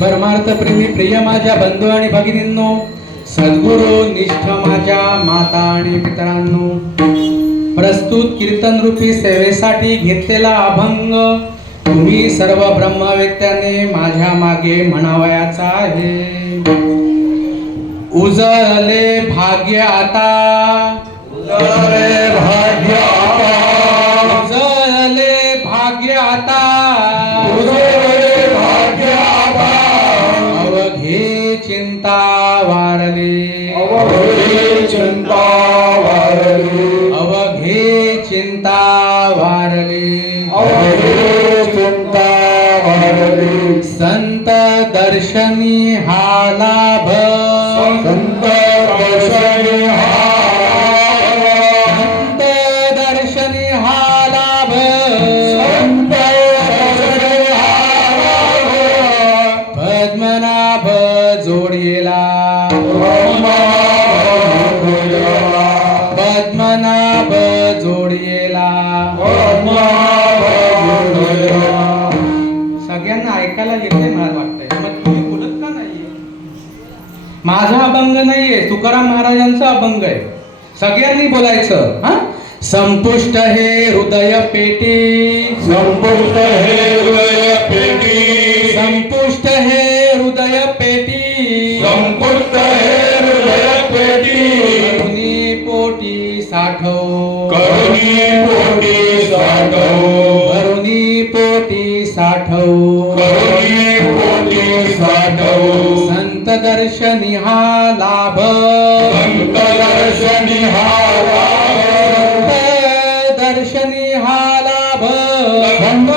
परमार्थ प्रेमी प्रिय माझ्या बंधू आणि भगिनींनो, सद्गुरु निष्ठ माझ्या माता आणि पितरांनो, प्रस्तुत कीर्तन रूपी सेवेसाठी घेतलेला अभंग तुम्ही सर्व ब्रह्मवेत्याने माझ्या मागे म्हणावयाचा आहे. उजळले भाग्य आता, उजळले भाग्य आता, उजळले भाग्य आता, उजळले भाग्य आता, अवघे चिंता वारली, अवघे चिंता वारली, अवघे चिंता वारली, अवघे चिंता वारली. संत दर्शनी हा लाभ, संत दर्शनी हा लाभ, संत दर्शनी हा लाभ, संत दर्शनी हा लाभ. पद्मनाभ जोडीला, पद्मनाभ जोडीला, सगळ्यांना ऐकायला येते मला वाटतंय, मग तुम्ही बोलत का नाहीये? माझा अभंग नाहीये, तुकाराम महाराजांचा अभंग आहे. सगळ्यांनी बोलायचं. हा, संपुष्ट हे हृदय पेटी, संपुष्ट हे हृदय पेटी, संपुष्ट हे हृदय पेटी, संपुष्ट हे हृदय पेटी. करुणी पोटी साठव, करुणी पोटी साठव, करुणी पोटी साठव, करुणी पोटी साठव. संत दर्शनी हा लाभ, संत दर्शनी हा लाभ, संत दर्शनी हा लाभ, संत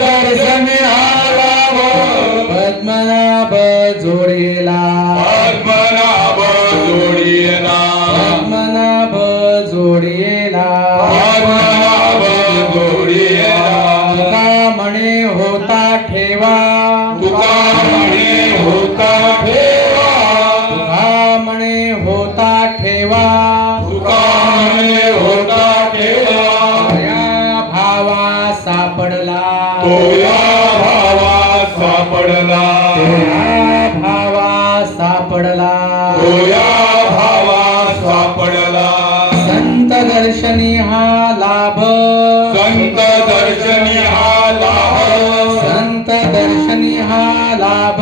दर्शनी हा लाभ. पद्मनाभ जोडीला, पद्मनाभ जोडीला, पद्मनाभ जोडीला, पद्मनाभ जोडीला. तुका म्हणे होता ठेवा, तुका म्हणे होता ठेवा, तुका म्हणे होता ठेवा, तुका म्हणे होता ठेवा. तोया भावा सापडला, तोया भावा सापडला, तोया भावा सापडला, तोया भावा सापडला. संत दर्शनी हा लाभ, संत दर्शनी हा लाभ, संत दर्शनी हा लाभ,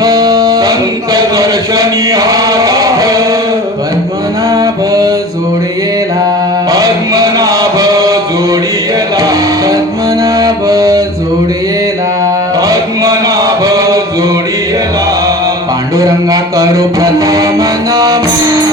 संत दर्शनी हा लाभ. पद्मनाभ जोडीला, पद्मनाभ जोडीला, पद्मनाभ जोडीला, पद्मनाभ जोडीला. पांडुरंगा करू प्रथम नमः.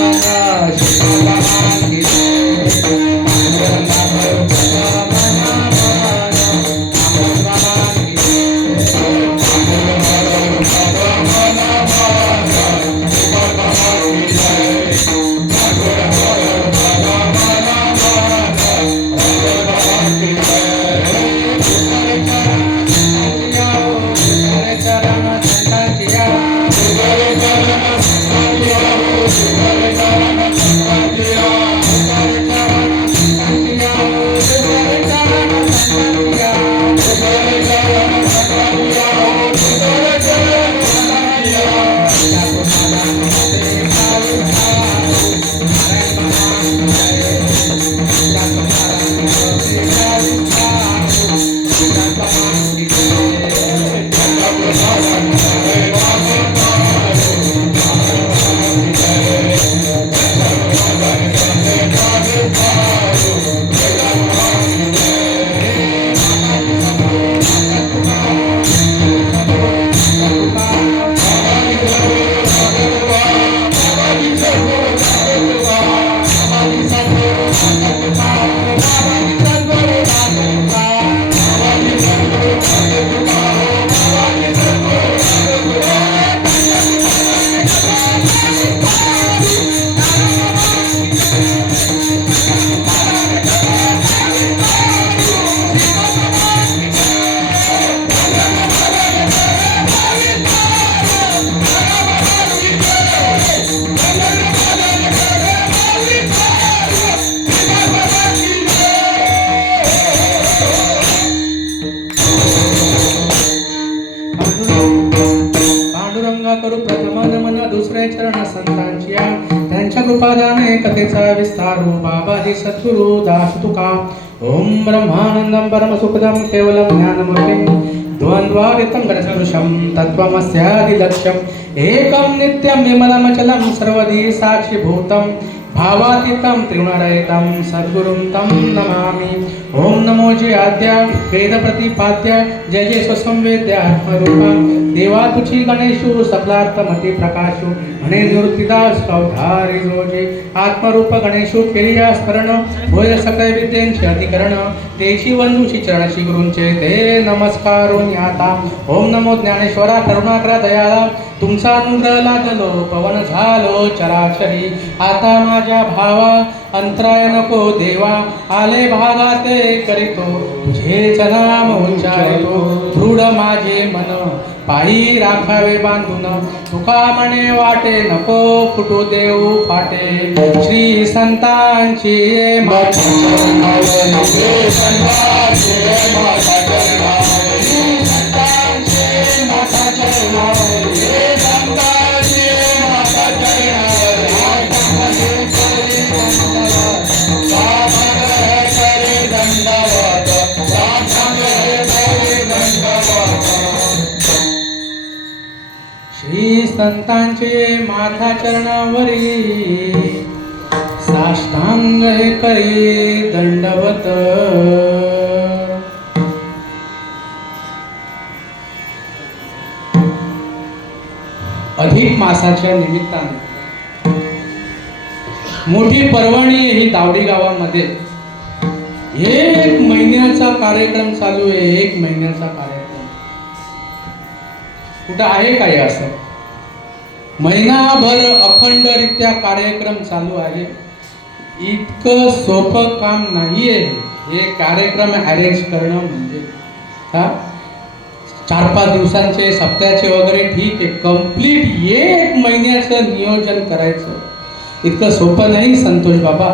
त्यांच्या कृपादाने कथेचा विस्तारू बाबाजी सद्गुरु दास तुका. ओम ब्रह्मानंदं परमसुखदं केवलं ज्ञानमूर्तिं द्वन्द्वातीतं गणसदृशं तत्त्वमस्यादिलक्ष्यम् एकं नित्यं विमलमचलं सर्वधी साक्षिभूतं भावातीतं त्रिगुणरहितं सद्गुरुं तं नमामि. ओम नमो जय आद्या वेद प्रतिपाद्य जय जय स्वसंवेद्य आत्मरूपा देवा तुझी गणेशु सकलार्थमती प्रकाशु म्हणे निवृत्तीदास अवधारी जोजे आत्मरूप गणेशु केलिया स्मरण होय सकळ विद्यांचे अधिकरण तेची वंदुशी चरणशी गुरूंचे ते नमस्कारून आता. ओम नमो ज्ञानेश्वरा करुणाकरा दयाळा तुमचा अनुग्रह लागलो पवन झालो चराचरी आता माझ्या भावा अंतराय नको देवा आले भागाते करीतो तुझेच नाम उच्चारितो दृढ माझे मन पायी राखावे बांधून तुका म्हणे वाटे नको फुटू देऊ फाटे. श्री संतांची श्री संतांचे माथा चरणावरी साष्टांग हे करी दंडवत. अधिक मासाच्या निमित्ताने मोठी पर्वणी ही दावडी गावामध्ये 1 महिन्याचा कार्यक्रम चालू आहे. 1 महिन्याचा कार्यक्रम कुठं आहे काय असं महिनाभर अखंडरित्या कार्यक्रम चालू आहे. इतकं सोपं काम नाहीये हे कार्यक्रम अरेंज करणं म्हणजे. हा 4-5 दिवसांचे सप्त्याचे वगैरे ठीक आहे. कंप्लीट 1 महिन्याचं नियोजन करायचं इतकं सोपं नाही संतोष बाबा.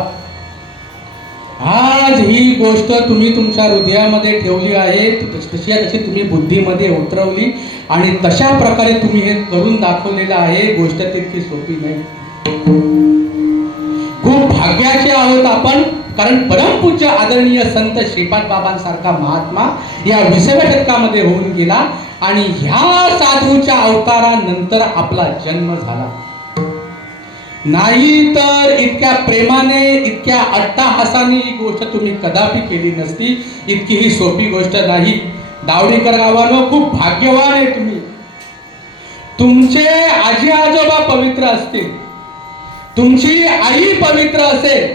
आज ही गोष्ट तुम्ही तुमच्या हृदयामध्ये ठेवली आहे तशी तुम्ही बुद्धीमध्ये उतरवली आणि तशा प्रकारे तुम्ही हे करून दाखवलेलं आहे. गोष्ट तितकी सोपी नाही. खूप भाग्याचे आहोत आपण कारण परमपूज्य आदरणीय संत श्रीपाद बाबांसारखा महात्मा या 20व्या शतकामध्ये होऊन गेला आणि ह्या साधूच्या अवतारानंतर आपला जन्म झाला. नाही तर इतक्या प्रेमाने इतक्या अट्टाहासाने ही गोष्ट तुम्ही कदापि केली नसती. इतकी ही सोपी गोष्ट नाही. दावडीकर गावानं खूप भाग्यवान आहे तुम्ही. तुमचे आजी आजोबा पवित्र असतील, तुमची आई पवित्र असेल,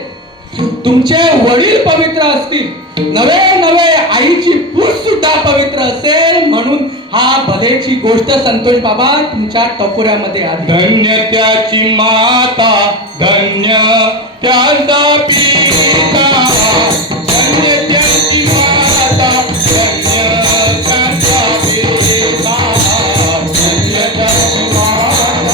तुमचे वडील पवित्र असतील, नवे आईची पूस सुद्धा पवित्र असेल म्हणून हा भलेची गोष्ट संतोष बाबा तुमच्या टकोऱ्यामध्ये आली. धन्य त्याची माता धन्य त्याचा पिता धन्य त्याची माता धन्य त्याचा पिता धन्य त्याची माता धन्य त्याची माता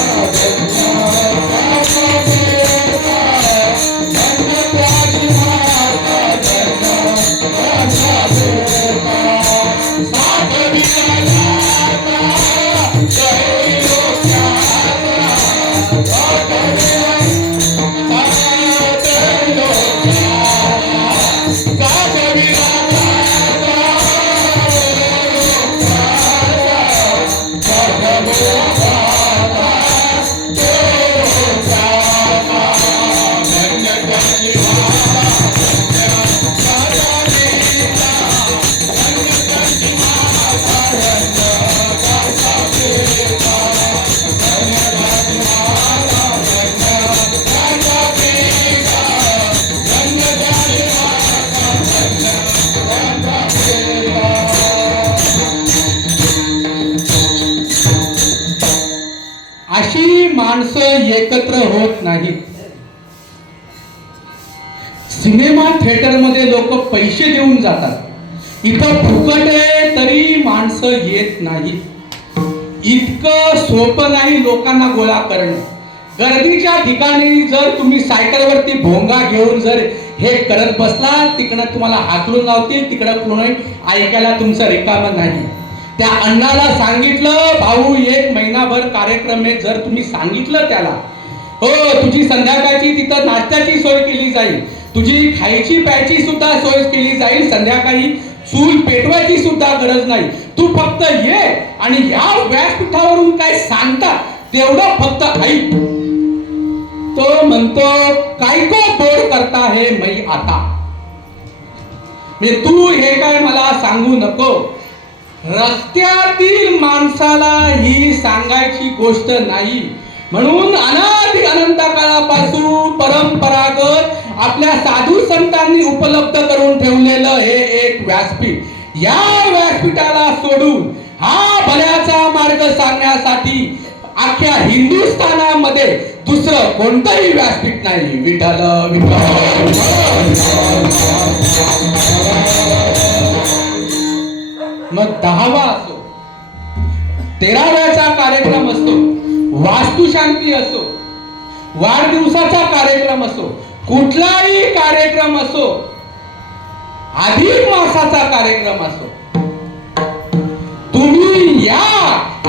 अशी माणसं एकत्र होत नाहीत. सिनेमा थिएटर मध्ये लोक पैसे देऊन जातात. इथं फुकट आहे तरी माणसं येत नाहीत. इतकं सोपं नाही लोकांना गोळा करणं. गर्दीच्या ठिकाणी जर तुम्ही सायकलवरती भोंगा घेऊन जर हे करत बसला तिकडं तुम्हाला हाकलून लावतील. तिकडं कोणी ऐकायला तुमचं रिकामं नाही. त्या अण्णाला सांगितलं भाऊ 1 महिनाभर कार्यक्रम आहे. जर तुम्ही सांगितलं त्याला हो, तुझी संध्याकाळची तिथं नाश्त्याची सोय केली जाईल, तुझी खायची प्यायची सुद्धा सोय केली जाईल. संध्याकाळी चूल पेटवायची सुद्धा गरज नाही. तू फक्त ये आणि या व्यासपीठावरून काय सांगता तेवढं फक्त ऐक. तो म्हणतो काय को बोर करता हे मै आता. म्हणजे तू हे काय मला सांगू नको. रस्त्यातील माणसाला ही सांगायची गोष्ट नाही. म्हणून अनादि अनंत काळापासून परंपरागत आपल्या साधू संतांनी उपलब्ध करून ठेवलेलं हे एक व्यासपीठ, या व्यासपीठाला सोडून हा भल्याचा मार्ग सांगण्यासाठी अख्ख्या हिंदुस्थानामध्ये दुसरं कोणतंही व्यासपीठ नाही. विठ्ठल विठ्ठल. मग 10वा असो, 13व्याचा कार्यक्रम असो, वास्तुशांती असो, वाढदिवसाचा कार्यक्रम असो, कुठलाही कार्यक्रम असो, अधिक मासाचा कार्यक्रम असो, तुम्ही या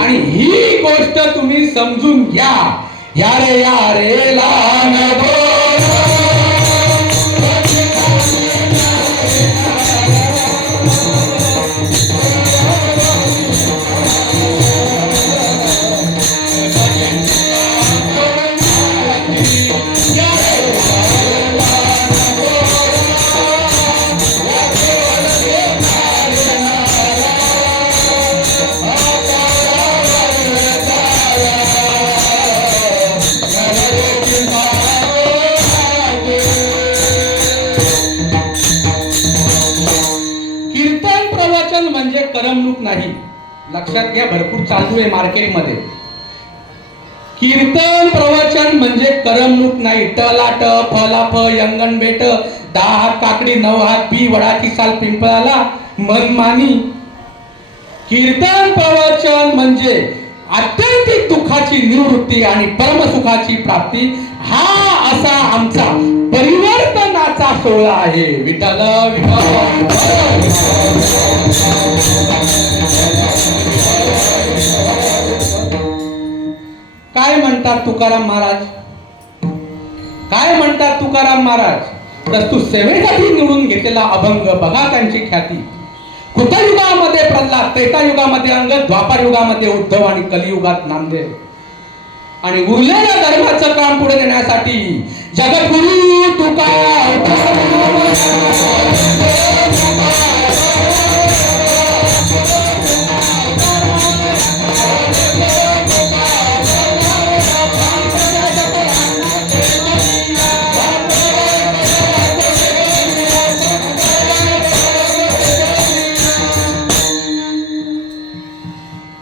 आणि ही गोष्ट तुम्ही समजून घ्या. या रे लहान करमणूक नाही. लक्षात घ्या, भरपूर चालू आहे मार्केटमध्ये. कीर्तन प्रवचन म्हणजे करमणूक नाही. टलाट फलाफ यंगण बेट 10 हात काकडी 9 हात पी वडाची साल पिंपळाला मनमानी. कीर्तन प्रवचन म्हणजे आत्यंतिक दुःखाची निवृत्ती आणि परमसुखाची प्राप्ती. हा असा आमचा परिवर्तनाचा सोहळा आहे. विठ्ठल विठ्ठल. काय म्हणतात तुकाराम महाराज? काय म्हणतात तुकाराम महाराज? तर तू सेवेसाठी निवडून घेतलेला अभंग बघा त्यांची ख्याती. कृतयुगामध्ये प्रल्हाद, त्रेतायुगामध्ये अंगद, द्वापार युगामध्ये उद्धव आणि कलियुगात नामदेव. आणि उरलेल्या धर्माचं काम पुढे नेण्यासाठी जगद्गुरु तुका.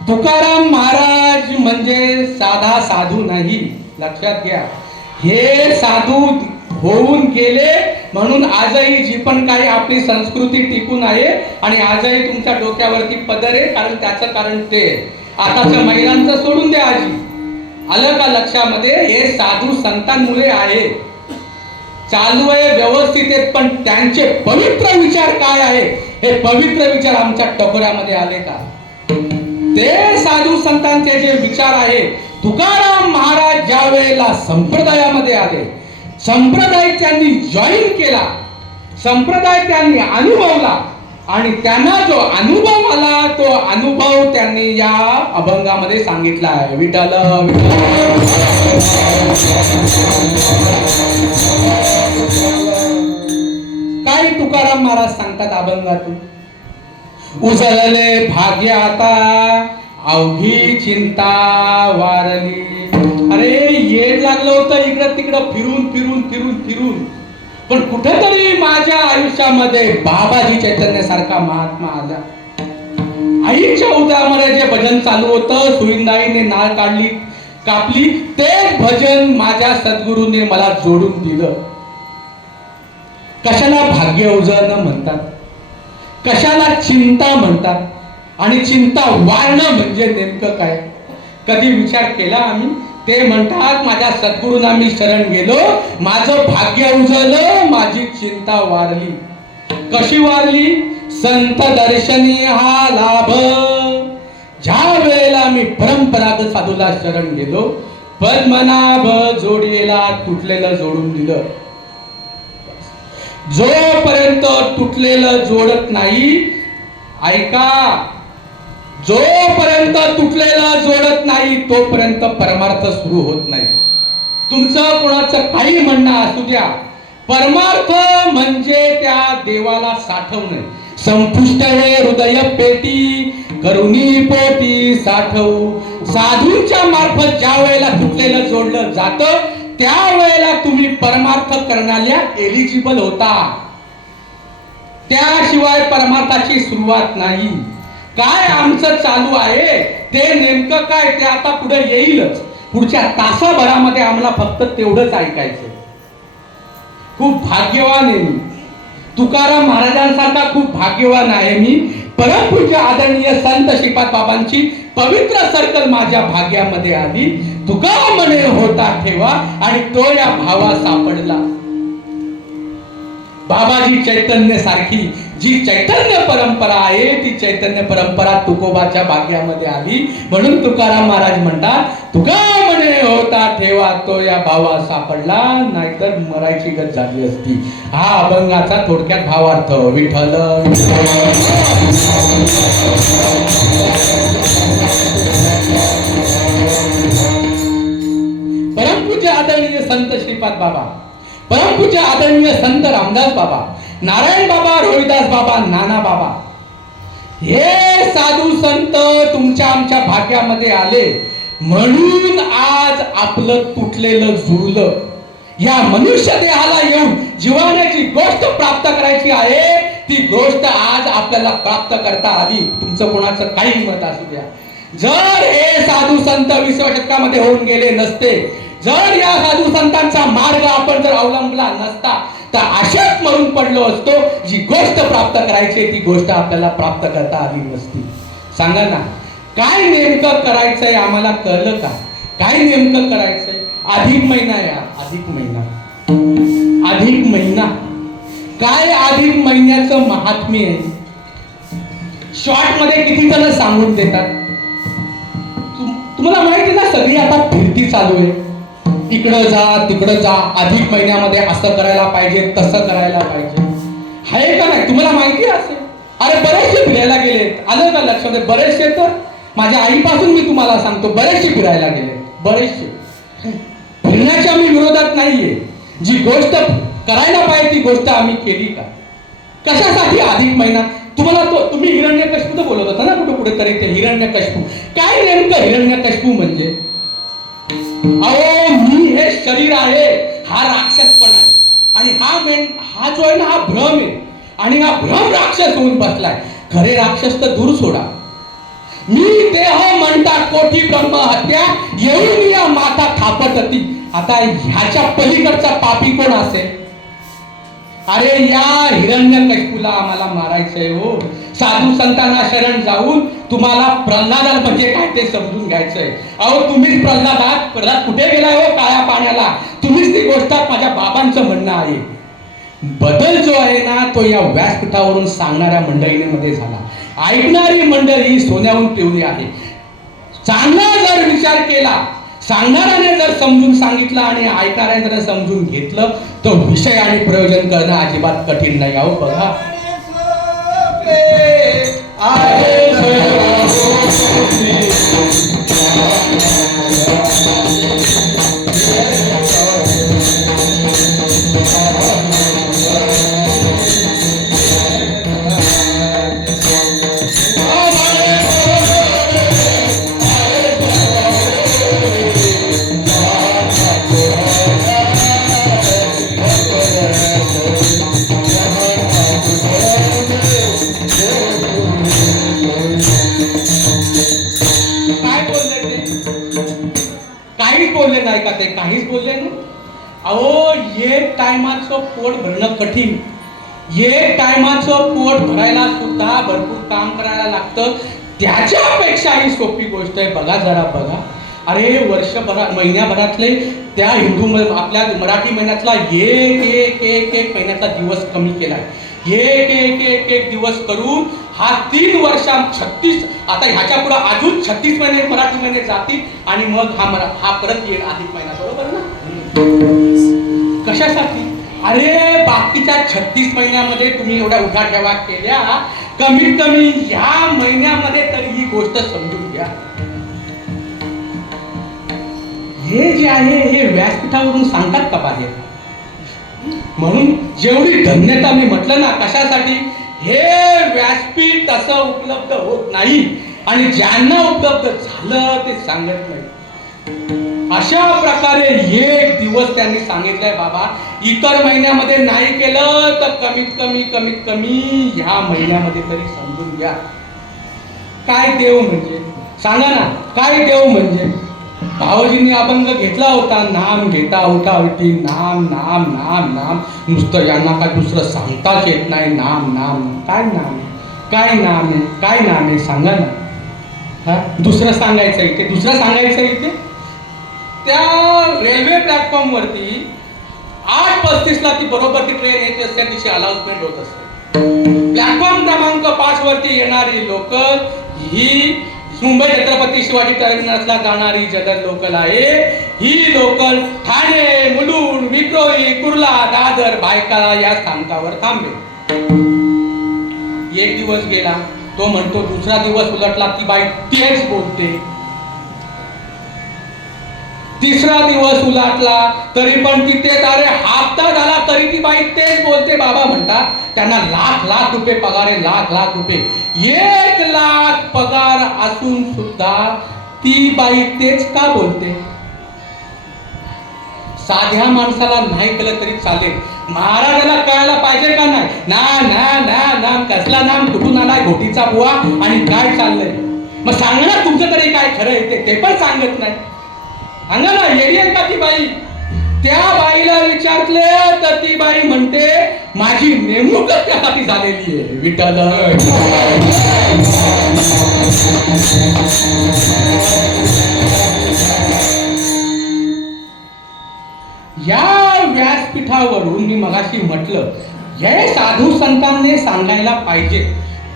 तुकाराम महाराज म्हणजे साधा साधू नाही. लक्षात घ्या, हे साधू होऊन गेले म्हणून आजही जी पण काही आपली संस्कृती टिकून आहे आणि आजही तुमच्या डोक्यावरती पदर आहे. कारण त्याचं कारण ते आताच्या महिलांचं सोडून द्या. आजी आलं का लक्षामध्ये? हे साधू संतांमुळे आहे. चालू आहे व्यवस्थित आहेत, पण त्यांचे पवित्र विचार काय आहे हे पवित्र विचार आमच्या टकोऱ्यामध्ये आले का? ते साधू संतांचे जे विचार आहे. तुकाराम महाराज ज्या वेळेला संप्रदायामध्ये आले, संप्रदाय त्यांनी जॉईन केला, संप्रदाय त्यांनी अनुभवला आणि त्यांना जो अनुभव आला तो अनुभव त्यांनी या अभंगामध्ये सांगितला आहे. विठ्ठल काय तुकाराम महाराज सांगतात अभंगातून? उजळले भाग्य आता अवघी चिंता वारली. अरे येड लागलं होतं इकडं तिकडं फिरून फिरून फिरून फिरून, पण कुठेतरी माझ्या आयुष्यामध्ये बाबाजी चैतन्य सारखा महात्मा आला. आईच्या उदयामध्ये जे भजन चालू होतं, सुईंदाईने नाळ कापली, ते भजन माझ्या सद्गुरूंनी मला जोडून दिलं. कशाला भाग्य उजळणं म्हणतात, कशाला चिंता म्हणतात, आणि चिंता वारणं म्हणजे नेमकं काय? कधी विचार केला आम्ही? ते म्हणतात माझ्या सद्गुरूंना मी शरण गेलो, माझं भाग्य उजळलं, माझी चिंता वारली. कशी वारली? संत दर्शनी हा लाभ. ज्या वेळेला मी परंपरागत साधूला शरण गेलो पद्मनाभ जोडीला तुटलेलं जोडून दिलं. जोपर्यंत तुटलेलं जोडत नाही, ऐका, जोपर्यंत तुटलेलं जोडत नाही तोपर्यंत परमार्थ सुरू होत नाही. तुमचं कोणाचं काही म्हणणं असू द्या, परमार्थ म्हणजे त्या देवाला साठवणे. संपुष्ट हे हृदय पेटी करुणी पोटी साठवू. साधूंच्या मार्फत ज्या वेळेला तुटलेलं जोडलं जातं त्यावेळेला तुम्ही परमार्थ करण्याला एलिजिबल होता. त्याशिवाय परमार्थाची सुरुवात नाही. काय आमचं चालू आहे ते नेमकं काय ते आता पुढे येईलच. पुढच्या तासाभरामध्ये आम्हाला फक्त तेवढंच ऐकायचं. खूप भाग्यवान आहे मी, तुकाराम महाराजांसारखा खूप भाग्यवान आहे मी. परमपूज्य आदरणीय संत श्रीपाद बाबांची पवित्र सर्कल माझ्या भाग्यामध्ये आली. तुका म्हणे होता ठेवा आणि तो या भावा सापडला. बाबाजी चैतन्य सारखी जी चैतन्य परंपरा आहे ती चैतन्य परंपरा तुकोबाच्या भाग्यामध्ये आली. म्हणून तुकाराम महाराज म्हणतात, तुका म्हणे होता ठेवा तो या भावा सापडला, नाहीतर मरायची गत झाली असती. हा अभंगाचा थोडक्यात भावार्थ. विठ्ठल परमपूज्य आदरणीय संत श्रीपाद बाबा, परमपूज्य आदरणीय संत रामदास बाबा, नारायण बाबा, रोहिदास बाबा, नाना बाबा, हे साधू संत तुमच्या आमच्या भाग्यामध्ये आले. म्हणून आज आपलं तुटलेलं जुळलं. या मनुष्य देहाला येऊन जीवनाची गोष्ट प्राप्त करायची आहे, ती गोष्ट आज आपल्याला प्राप्त करता आली. तुमचं कोणाचं काही मत असू द्या. जर हे साधू संत 20व्या शतकामध्ये होऊन गेले नसते, जर या साधू संतांचा मार्ग आपण जर अवलंबला नसता, तर अशाच मरून पडलो असतो. जी गोष्ट प्राप्त करायची ती गोष्ट आपल्याला प्राप्त करता आली नसती. सांगा ना, काय नेमकं करायचंय आम्हाला कळलं का? काय नेमकं करायचंय? अधिक महिना या, अधिक महिना, अधिक महिना. काय अधिक महिन्याचं महात्म्य आहे? शॉर्ट मध्ये किती जण सांगून देतात. तुम्हाला माहिती ना, सगळी आता फिरती चालू आहे. इकडं जा तिकडं जा, अधिक महिन्यामध्ये असं करायला पाहिजे, तसं करायला पाहिजे. आहे का नाही? तुम्हाला माहिती असेल. अरे बरेचसे फिरायला गेलेत. आलं का लक्षात? बरेचसे तर माझ्या आईपासून मी तुम्हाला सांगतो, बरेचसे फिरायला गेले. बरेचसे. फिरण्याच्या मी विरोधात नाहीये. जी गोष्ट करायला पाहिजे ती गोष्ट आम्ही केली का? कशासाठी अधिक महिना? तुम्हाला तुम्ही हिरण्यकश्यपूचं बोलत होता ना कुठेतरी. ते हिरण्यकश्यपू, काय नेमकं हिरण्यकश्यपू म्हणजे? अहो, मी हे शरीर आहे, हा राक्षसपण आहे. आणि हा जो आहे ना, हा भ्रम आहे. आणि हा भ्रम राक्षस होऊन बसलाय. खरे राक्षस तर दूर सोडा. मी देह म्हणता कोठी ब्रह्म हत्या, येऊन या माता थापटती. आता ह्याच्या पलीकडचा पापी कोण असेल? अरे या हिरण्यकश्यपूला आम्हाला मारायचंय हो. साधू संतांना शरण जाऊन तुम्हाला प्रल्हाद म्हणजे काय ते समजून घ्यायचंय. अहो, तुम्हीच प्रल्हाद कुठे गेलाय हो काळ्या पाण्याला? तुम्हीच ती गोष्ट. माझ्या बाबांचं म्हणणं आहे, बदल जो आहे ना तो या व्यासपीठावरून सांगणाऱ्या मंडळीमध्ये झाला. ऐकणारी मंडळी सोन्याहून पिवळी आहे. चांगला जर विचार केला, सांगणाऱ्याने जर समजून सांगितलं आणि ऐकणाऱ्याने जर समजून घेतलं, तर विषय आणि प्रयोजन करणं अजिबात कठीण नाही. अहो बघा, काहीच बोलले नाही. अहो, एक टायमाचं पोट भरणं कठीण. एक टायमाचं पोट भरायला सुद्धा भरपूर काम करायला लागतं. त्याच्यापेक्षाही सोपी गोष्ट आहे. बघा जरा बघा. अरे महिन्याभरातले त्या आपल्या मराठी महिन्यातला एक महिन्याचा दिवस कमी केलाय. एक दिवस करून हा 3 वर्षा 36 आता ह्याच्या पुढे अजून 36 महिने मराठी महिने जातील आणि मग हा परत येईल अधिक महिना, बरोबर ना? कशासाठी? अरे बाकीच्या 36 महिन्यामध्ये तुम्ही एवढ्या उठाठेवा केल्या, कमीत कमी ह्या महिन्यामध्ये तरी ही गोष्ट समजून घ्या. हे जे आहे हे व्यासपीठावरून सांगतात का बाहेर? म्हणून जेवढी धन्यता मी म्हटलं ना, कशासाठी? हे व्यासपीठ तसं उपलब्ध होत नाही आणि ज्यांना उपलब्ध झालं ते सांगत नाही. अशा प्रकारे एक दिवस त्यांनी सांगितलंय बाबा, इतर महिन्यामध्ये नाही केलं तर कमीत कमी ह्या महिन्यामध्ये तरी समजून घ्या. काय देव म्हणजे? सांगा ना, काय देव म्हणजे? भावजींनी अभंग घेतला होता, नाम घेता होता विठी, नाम नाम नाम नाम. नुसतं यांना काय दुसरं सांगताच येत नाही. नाम नाम. काय नाम आहे? काय नाम आहे? काय नाम आहे? सांगा ना. हा, दुसरं सांगायचं इथे, दुसरं सांगायचं इथे. त्या रेल्वे प्लॅटफॉर्म वरती 8:35 ला ती बरोबर ती ट्रेन येते असते, तिची अनाउन्समेंट होत असते. प्लॅटफॉर्म क्रमांक 5 वरती येणारी लोकल ही मुंबई छत्रपती शिवाजी टर्मिनसला जाणारी जनरल लोकल आहे. ही लोकल ठाणे, मुलुंड, विक्रोळी, कुर्ला, दादर, भायखळा या स्थानकावर थांबेल. एक दिवस गेला, तो म्हणतो दुसरा दिवस उलटला, ती बाई तेच बोलते. तिसरा दिवस उलटला तरी पण ती तेच. अरे हप्ता झाला तरी ती बाई तेच बोलते. बाबा म्हणतात त्यांना लाख रुपये पगार आहे, लाख रुपये. 1 लाख पगार असून सुद्धा ती बाई तेच का बोलते? साध्या माणसाला नाही कळलं तरी चालेल, महाराजाला कळायला पाहिजे का नाही? नाम कसला नाम, कुठून आलाय, घोटीचा बुवा आणि काय चाललंय? मग सांगा ना तुमचं तरी काय खरं येते, ते पण सांगत नाही. सांगा ना, येडी आहे का ती बाई? त्या बाईला विचारले तर ती बाई म्हणते माझी नेमणूकच त्यासाठी झालेली आहे. विठ्ठल या व्यासपीठावरून मी मगाशी म्हटलं, हे साधू संतांनी सांगायला पाहिजे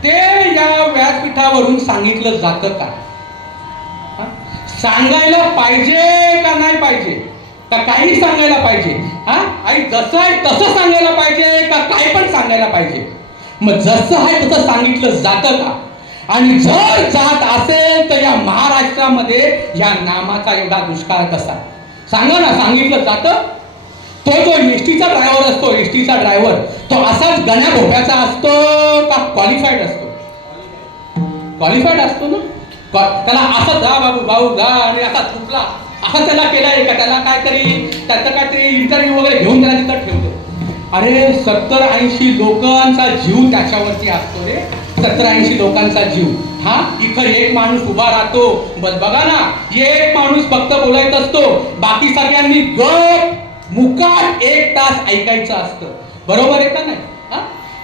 ते या व्यासपीठावरून सांगितलं जातं का? सांगायला पाहिजे का नाही पाहिजे? का काही सांगायला पाहिजे? हा, आई जसं आहे तसं सांगायला पाहिजे का काय पण सांगायला पाहिजे? मग जसं आहे तसं सांगितलं जातं का? आणि जर जात असेल तर या महाराष्ट्रामध्ये या नामाचा एवढा दुष्काळ कसा? सांगा ना, सांगितलं जातं? तो जो एसटीचा ड्रायव्हर असतो, एसटीचा ड्रायव्हर तो असाच गण्या भोप्याचा असतो का क्वालिफाईड असतो? क्वालिफाईड असतो ना. त्याला असं जा भाऊ जा आणि असा चुकला असं त्याला केलाय का? त्याला त्याचं काहीतरी इंटरव्ह्यू वगैरे घेऊन त्याला तिथं ठेवलं. अरे 70-80 लोकांचा जीव त्याच्यावरती असतो रे. 70-80 लोकांचा जीव. हा, इथं एक माणूस उभा राहतो. बघा ना, एक माणूस फक्त बोलायचा असतो, बाकी सगळ्यांनी गप मुकाट 1 तास ऐकायचं असतं. बरोबर आहे का नाही?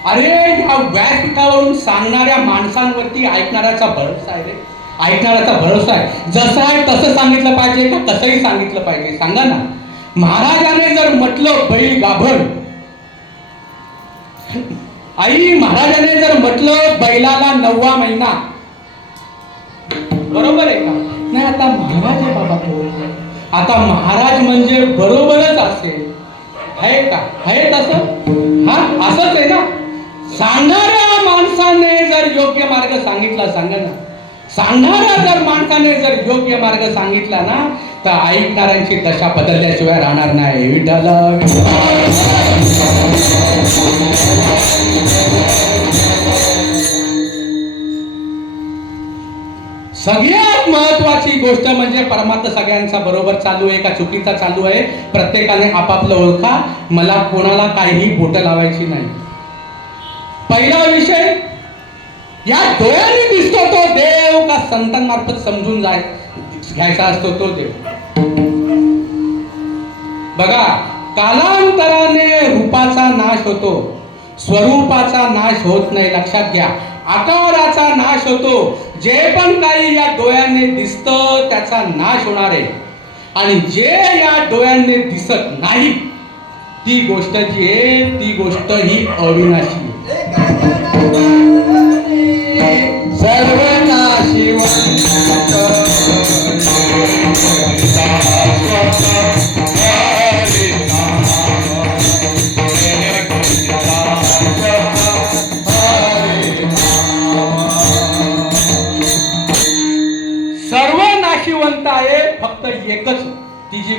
अरे ह्या व्यासपीठावरून सांगणाऱ्या माणसांवरती ऐकणाऱ्याचा भरोसा आहे रे. ऐकणाऱ्याचा भरोसा आहे. जसं आहे तसं सांगितलं पाहिजे का कसंही सांगितलं पाहिजे? सांगा ना. महाराजाने जर म्हटलं बैल गाभण, आई महाराजाने जर म्हटलं बैलाला 9वा महिना, बरोबर आहे का नाही? आता महाराज आहे बाबा तो. आता महाराज म्हणजे बरोबरच असेल, आहे का? आहे तसं? हा, असंच आहे ना. सांगणाऱ्या माणसाने जर योग्य मार्ग सांगितला, सांगा ना, सांगणाऱ्या जर माणसाने जर योग्य मार्ग सांगितला ना, तर ऐकणाऱ्यांची दशा बदलल्याशिवाय राहणार नाही. विठ्ठल सगळ्यात महत्वाची गोष्ट म्हणजे परमार्थ सगळ्यांचा बरोबर चालू आहे का चुकीचा चालू आहे? प्रत्येकाने आपापलं ओळखा. मला कोणाला काहीही बोट लावायची नाही. पहिला विषय, या डोळ्याने दिसतो तो देव का संतांमार्फत समजून घ्यायचा असतो तो देव? बघा, कालांतराने रूपाचा नाश होतो, स्वरूपाचा नाश होत नाही. लक्षात घ्या, आकाराचा नाश होतो. जे पण काही या डोळ्याने दिसतं त्याचा नाश होणार आहे. आणि जे या डोळ्याने दिसत नाही ती गोष्ट जी आहे ती गोष्ट ही अविनाशी आहे.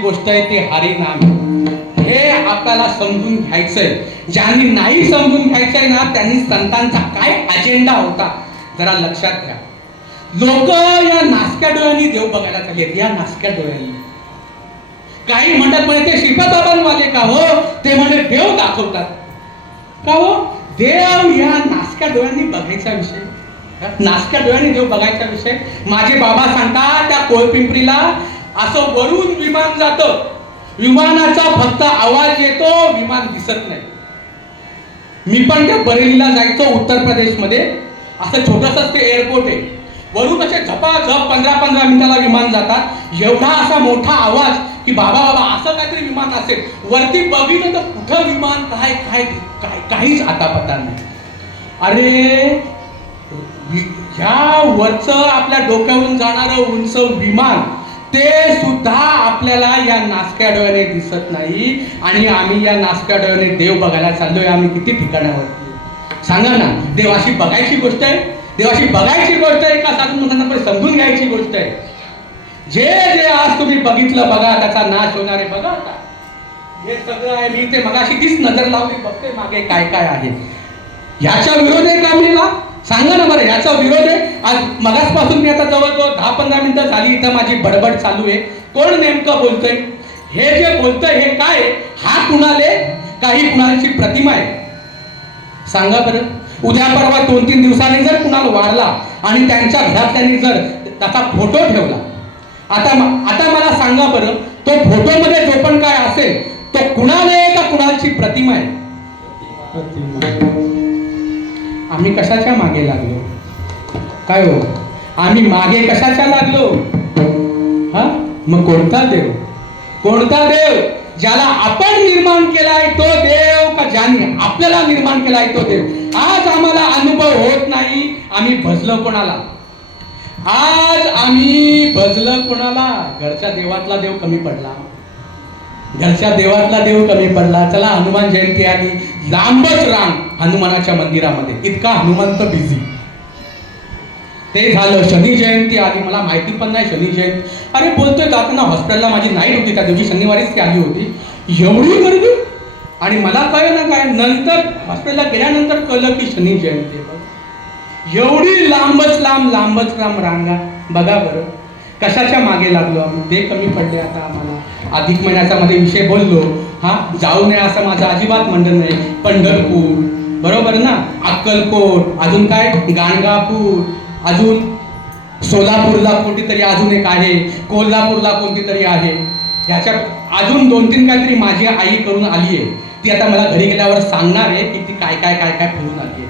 गोष्ट आहे ती हरिनाम. हे आपल्याला समजून घ्यायचंय. ज्यांनी नाही समजून घ्यायचंय ना त्यांनी संतांचा काय अजेंडा होता जरा लक्षात घ्या. लोक या नासक्या डोळ्यांनी देव बघायला चाललेत. या नासक्या डोळ्यांनी काही म्हणतात म्हणे ते श्रीपादांवाले का हो, ते म्हणे देव दाखवतात का हो. देव या नासक्या डोळ्यांनी बघायचा विषय, नासक्या डोळ्यांनी देव बघायचा विषय. माझे बाबा सांगतात त्या कोळपिंपरीला असं वरून विमान जातं, विमानाचा फक्त आवाज येतो, विमान दिसत नाही. मी पण त्या बरेलीला जायचो उत्तर प्रदेशमध्ये. असं छोटंसंच ते एअरपोर्ट आहे. वरून असे झपाझप 15-15 मिनिटाला विमान जातात. एवढा असा मोठा आवाज की बाबा बाबा असं काहीतरी विमान असेल. वरती बघितलं तर कुठं विमान, काय काय काय काहीच आता पता नाही. अरे ह्या वरचं आपल्या डोक्यावरून जाणारं उंच विमान ते सुद्धा आपल्याला या नासक्या डोळ्याने दिसत नाही. आणि आम्ही या नासक्या डोळ्याने देव बघायला चाललोय. आम्ही किती ठिकाणावरती सांगा ना. देवाशी बघायची गोष्ट आहे, देवाशी बघायची गोष्ट आहे का साधून मुलांना समजून घ्यायची गोष्ट आहे. जे जे आज तुम्ही बघितलं बघा, त्याचा नाश होणार आहे बघा. आता हे सगळं आहे. मी ते मगाशी तीच नजर लावली, बघते मागे काय काय आहे. ह्याच्या विरोध आहे का मी ना सांगा ना बरं. ह्याचा विरोध आहे. आज मगासपासून मी आता जवळजवळ 10-15 मिनिटं झाली इथं माझी बडबड चालू आहे. कोण नेमकं बोलतंय? हे जे बोलतंय हे काय? हा कुणाले काही कुणाची प्रतिमा आहे सांगा बरं. उद्या परवा 2-3 दिवसांनी जर कुणाला वारला आणि त्यांच्या घरातल्यांनी जर त्याचा फोटो ठेवला, आता मला सांगा बरं, तो फोटोमध्ये जो पण काय असेल तो कुणाला आहे का कुणाची प्रतिमा आहे? आम्ही कशाच्या मागे लागलो काय हो? आम्ही मागे कशाच्या लागलो? हा मग कोणता देव? कोणता देव? ज्याला आपण निर्माण केलाय तो देव का ज्याने आपल्याला निर्माण केलाय तो देव? आज आम्हाला अनुभव होत नाही. आम्ही भजलो कोणाला? आज आम्ही भजलं कोणाला? घरच्या देवातला देव कमी पडला, घरच्या देवातला देव कमी पडला. चला हनुमान जयंती आली, लांबच रांग हनुमानाच्या मंदिरामध्ये, इतका हनुमंत बिझी. ते झालं. शनी जयंती आली, मला माहिती पण नाही शनी जयंती. अरे बोलतोय जाताना हॉस्पिटलला माझी नाईट होती त्या दिवशी, शनिवारीच ती आली होती. एवढी गर्दी आणि मला कळलं ना काय. नंतर हॉस्पिटलला गेल्यानंतर कळलं की शनी जयंती. एवढी लांबच लांब रांगा. बघा बरं कशाच्या मागे लागलो आम्ही. ते कमी पडले आता आम्हाला. अधिक महिन्याचा मध्ये विषय बोललो. हा जाऊ नये असं माझं अजिबात म्हणणं नाही. पंढरपूर बरोबर ना, अक्कलकोट, अजून काय गाणगापूर, अजून सोलापूरला कोणती तरी अजून एक आहे, कोल्हापूरला कोणती तरी आहे. ह्याच्या अजून 2-3 काहीतरी माझी आई करून आली आहे. ती आता मला घरी गेल्यावर सांगणार आहे की ती काय काय काय काय फिरून आली आहे.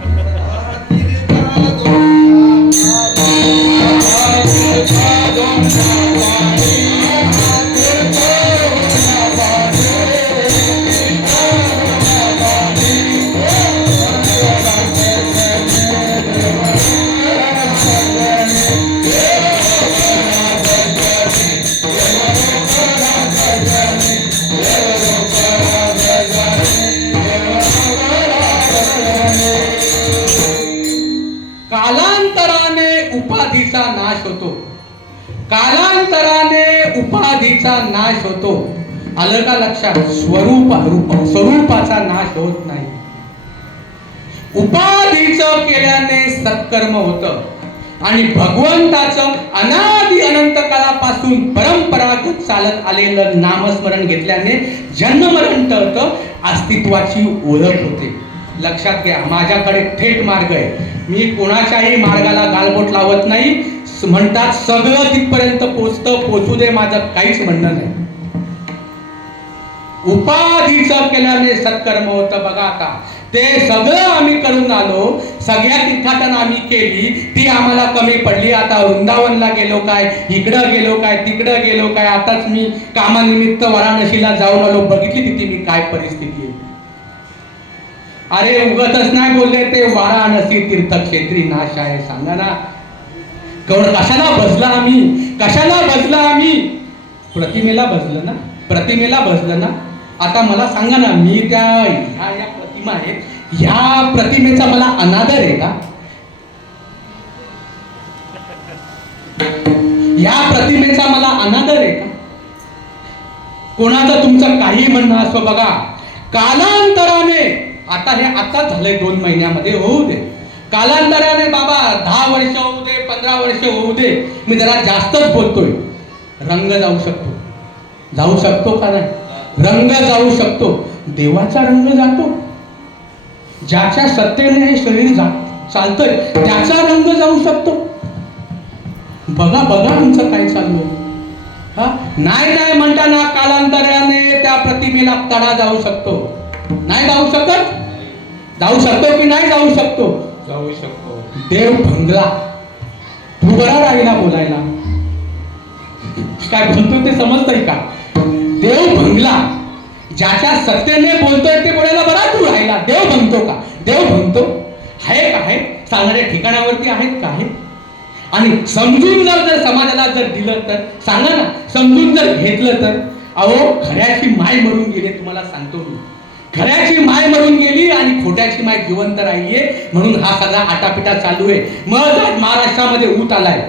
कालांतराने उपाधीचा नाश होतो. कालांतराने उपाधीचा नाश होतो. आलं का लक्षात? स्वरूपाचा नाश होत नाही. उपाधीचं केल्याने सत्कर्म होतं आणि भगवंताचं अनादि अनंत काळापासून परंपरागत चालत आलेलं नामस्मरण घेतल्याने जन्ममरण टळतं, अस्तित्वाची ओळख होते. लक्षात घ्या, माझ्याकडे थेट मार्ग आहे. मी कोणाच्याही मार्गाला गालबोट लावत नाही. म्हणतात सगळं तिथपर्यंत पोचतं, पोचू दे, माझं काहीच म्हणणं नाही. उपाधीचं केल्याने सत्कर्म होतं. बघा आता ते सगळं आम्ही करून आलो, सगळ्या तीर्थाटन आम्ही केली, ती आम्हाला कमी पडली. आता वृंदावनला गेलो काय, इकडं गेलो काय, तिकडं गेलो काय. आताच मी कामानिमित्त वाराणसीला जाऊन आलो, बघितली तिथे मी काय परिस्थिती आहे. अरे उगतच नाही बोलले ते, वाराणसी तीर्थक्षेत्री नाश आहे. सांगा ना कशाला बसला आम्ही? कशाला बसला आम्ही? प्रतिमेला बसलं ना, प्रतिमेला बसलं ना. आता मला सांगा ना, मी त्या ह्या प्रतिमा आहेत, ह्या प्रतिमेचा मला अनादर आहे का? ह्या प्रतिमेचा मला अनादर आहे का? कोणाचं तुमचं काही म्हणणं असो बघा, कालांतराने आता हे आताच झालंय 2 महिन्यामध्ये होऊ दे, कालांतराने बाबा 10 वर्ष होऊ दे, 15 वर्ष होऊ दे, मी जरा जास्तच बोलतोय, रंग जाऊ शकतो का नाही? रंग जाऊ शकतो. देवाचा रंग जातो, ज्याच्या सत्तेने हे शरीर चालतंय त्याचा रंग जाऊ शकतो. बघा आमचं काय चालू आहे. हा नाही म्हणताना कालांतराने त्या प्रतिमेला तडा जाऊ शकतो. नाही जाऊ शकत? जाऊ शकतो की नाही जाऊ शकतो? जाऊ शकतो. देव भंगला. तू बरा राहिला बोलायला, काय म्हणतोय ते समजतंय का? देव भंगला. ज्याच्या सत्तेने बोलतोय ते बोलायला बरा तू राहिला. देव भंगतो का? देव भंगतो आहे का? आहे सांगणाऱ्या ठिकाणावरती आहेत का? आहे. आणि समजून जर समाजाला जर दिलं तर सांगा ना, समजून जर घेतलं तर. अहो खऱ्याची माय मरून गेली, तुम्हाला सांगतो मी. खऱ्याची माय मरून गेली आणि खोट्याची माय जिवंत राहिलीये, म्हणून हा सगळा आटापिटा चालू आहे. मग आज महाराष्ट्रामध्ये ऊत आलाय,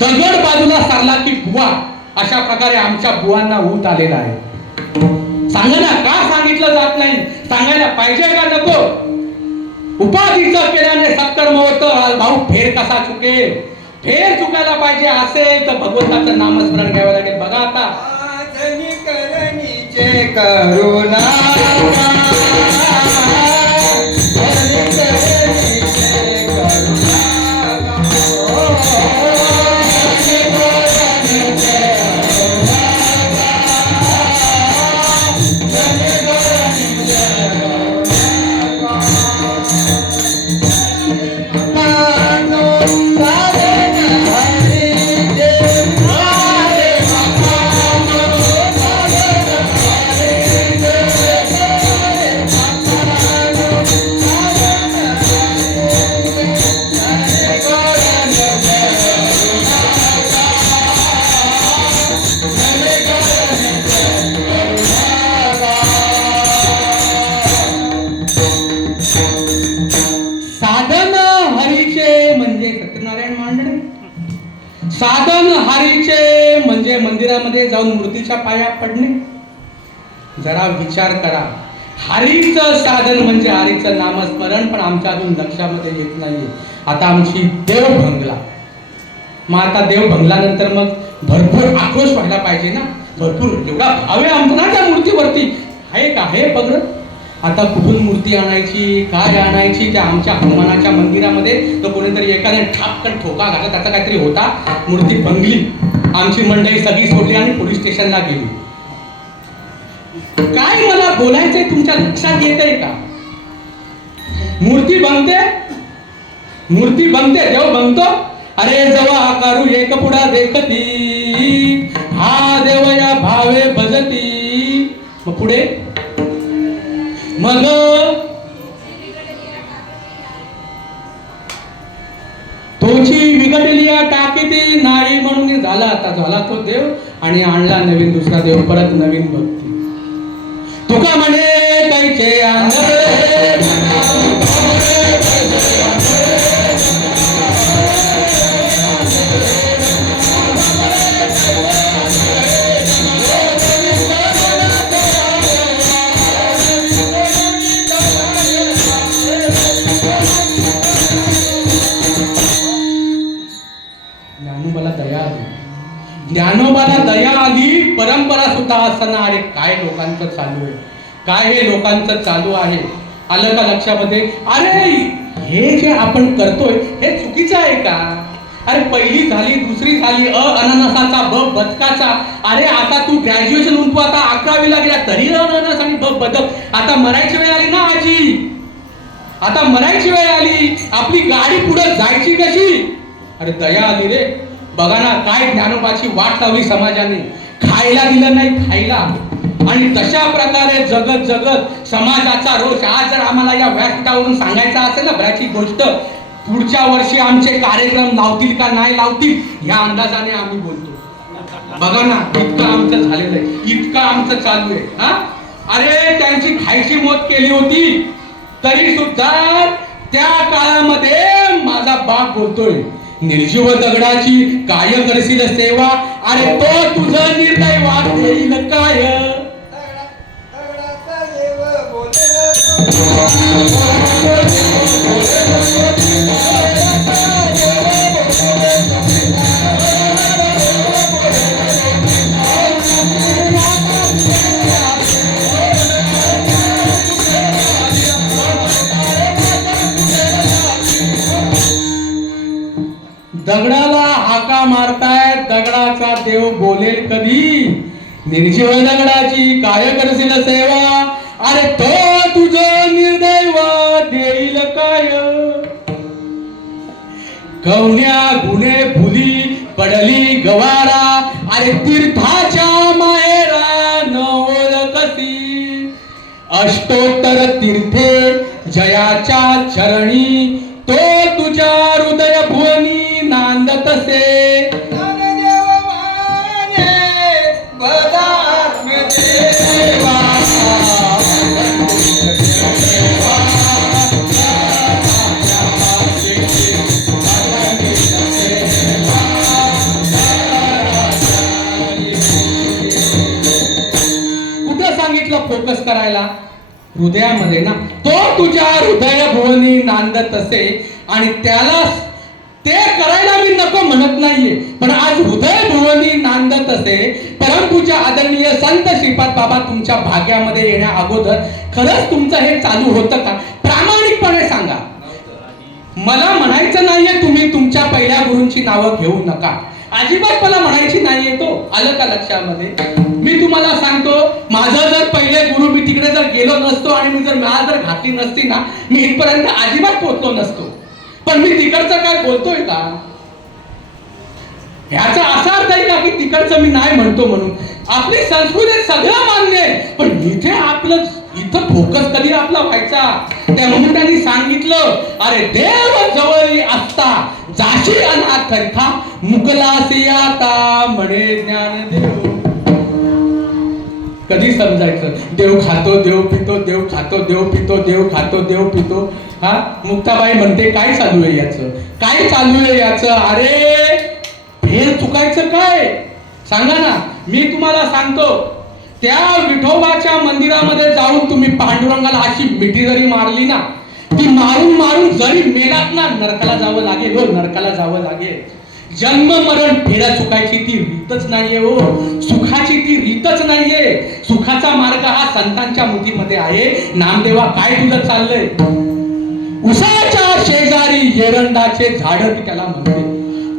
दगड बाजूला सारला की बुवा, अशा प्रकारे आमच्या बुवांना ऊत आलेला आहे. सांगा ना, का सांगितलं जात नाही? सांगायला पाहिजे का नको? उपाधीचं केल्याने सत्कर्म होतं. भाऊ फेर कसा चुकेल? फेर चुकायला पाहिजे असेल तर भगवंताचं नामस्मरण घ्यावं लागेल. बघा आता करणीचे करुणा साधन हरीचे म्हणजे मंदिरामध्ये जाऊन मूर्तीच्या पाया पडणे. जरा विचार करा. हरीचं साधन म्हणजे हरीचं नामस्मरण, पण आमच्या अजून लक्षामध्ये येत नाहीये. आता आमची देव भंगला. मग आता देव भंगल्यानंतर मग भरपूर आक्रोश व्हायला पाहिजे ना, भरपूर एवढा भाव आहे आमचा ना त्या मूर्तीवरती. आहे का? हे बघ आता कुठून मूर्ती आणायची, काय आणायची? त्या आमच्या हनुमानाच्या मंदिरामध्ये तर कोणीतरी एकाने ठापकन ठोका घातला, त्याचा काहीतरी होता, मूर्ती भंगली. आमची मंडळी सगळी सोडली आणि पोलीस स्टेशनला गेली. काय मला बोलायचंय तुमच्या लक्षात येतंय का? मूर्ती भंगते, देव भंगतो. अरे जवा करू एक पुढा देखती, हा देव या भावे भजती. मग पुढे मग तोची बिघडली टाकीती नाही म्हणून झाला तो देव आणि आणला नवीन दुसरा देव, परत नवीन भक्ती. तुका म्हणे कैचे ज्ञानोबाला दया आली, परंपरा सुद्धा असताना. अरे काय लोकांचं चालू आहे, काय हे लोकांचं चालू आहे. आलं का लक्षामध्ये? अरे हे जे आपण करतोय हे चुकीचं आहे का? अरे पहिली झाली, दुसरी झाली, अननसाचा ब बदकाचा. अरे आता तू ग्रॅज्युएशन होऊन तू आता 11वीला गेला तरी अननस आणि ब बदक. आता मरायची वेळ आली ना आजी, आता मरायची वेळ आली. आपली गाडी पुढे जायची कशी? अरे दया आली रे. बघा ना काय ज्ञानोबाची वाट लावली समाजाने. खायला दिलं नाही खायला, आणि तशा प्रकारे जगत जगत समाजाचा रोष. आज जर आम्हाला या व्यासपीठावरून सांगायचं असेल ना बऱ्याचशी गोष्ट, पुढच्या वर्षी आमचे कार्यक्रम लावतील का नाही लावतील या अंदाजाने आम्ही बोलतो. बघा ना इतकं आमचं झालेलं आहे, इतकं आमचं चालू आहे. हा अरे त्यांची खायची मौत केली होती तरी सुद्धा त्या काळामध्ये माझा बाप बोलतोय, निर्जीव दगडाची काय करशील सेवा. अरे तो तुझं निर्णय वाद देईल काय? दगडाला हाका मारताय, दगडाचा देव बोलेल कधी? निर्जीव दगडाची काय करशील सेवा? अरे तो तुझं निर्दैव देईल काय? कवण्या गुणे भुली पडली गवारा, अरे तीर्थाच्या माहेरा न ओळखसी. अष्टोत्तर तीर्थे जयाच्या चरणी, तो तुझ्या हृदय भुवनी नांदतसे. कुठं सांगितलं फोकस करायला? हृदयामध्ये ना. तो तुझ्या हृदय भुवनी नांदत असे, आणि त्याला ते करायला मी नको म्हणत नाहीये, पण आज हृदय भुवनी नांदत असे. परमपूज्य आदरणीय संत श्रीपाद बाबा तुमच्या भाग्यामध्ये येण्या अगोदर खरंच तुमचं हे चालू होतं का? प्रामाणिकपणे सांगा. मला म्हणायचं नाहीये तुम्ही तुमच्या पहिल्या गुरूंची नावं घेऊ नका, अजिबात मला म्हणायची नाहीये. तो आलं का लक्षामध्ये? मी तुम्हाला सांगतो, माझं जर पहिले गुरु मी तिकडे जर गेलो नसतो आणि मी जर मला जर घातली नसती ना, मी इथपर्यंत अजिबात पोहोचलो नसतो. पण मी तिकडचं काय बोलतोय का? ह्याचा असा अर्थ आहे का की तिकडचं मी नाही म्हणतो म्हणून? आपली संस्कृती सगळं मान्य आहे, पण इथे आपलं इथं फोकस कधी आपला व्हायचा? त्यामुळे त्यांनी सांगितलं, अरे देव जवळी असता जाशी अनाथ था, मुकलासी आता म्हणे ज्ञानदेव. कधी समजायचं? देव खातो देव पितो, देव खातो देव पितो, देव खातो देव पितो. हा, मुक्ताबाई म्हणते काय चालू आहे याचं? काय चालू आहे याचं? अरे फेर चुकायचं काय? सांगा ना. मी तुम्हाला सांगतो, त्या विठोबाच्या मंदिरामध्ये जाऊन तुम्ही पांडुरंगाला अशी मिठी जरी मारली ना, ती मारून मारून जरी मेलात ना, नरकाला जावं लागेल हो, नरकाला जावं लागेल. जन्म मरण फेरा चुकायची ती रीतच नाहीये हो, सुखाची ती रीतच नाहीये. सुखाचा मार्ग हा संतांच्या मुठीमध्ये आहे. नामदेवा काय तुझं चाललंय? उसाच्या शेजारी एरंडाचे झाड ती त्याला म्हणते,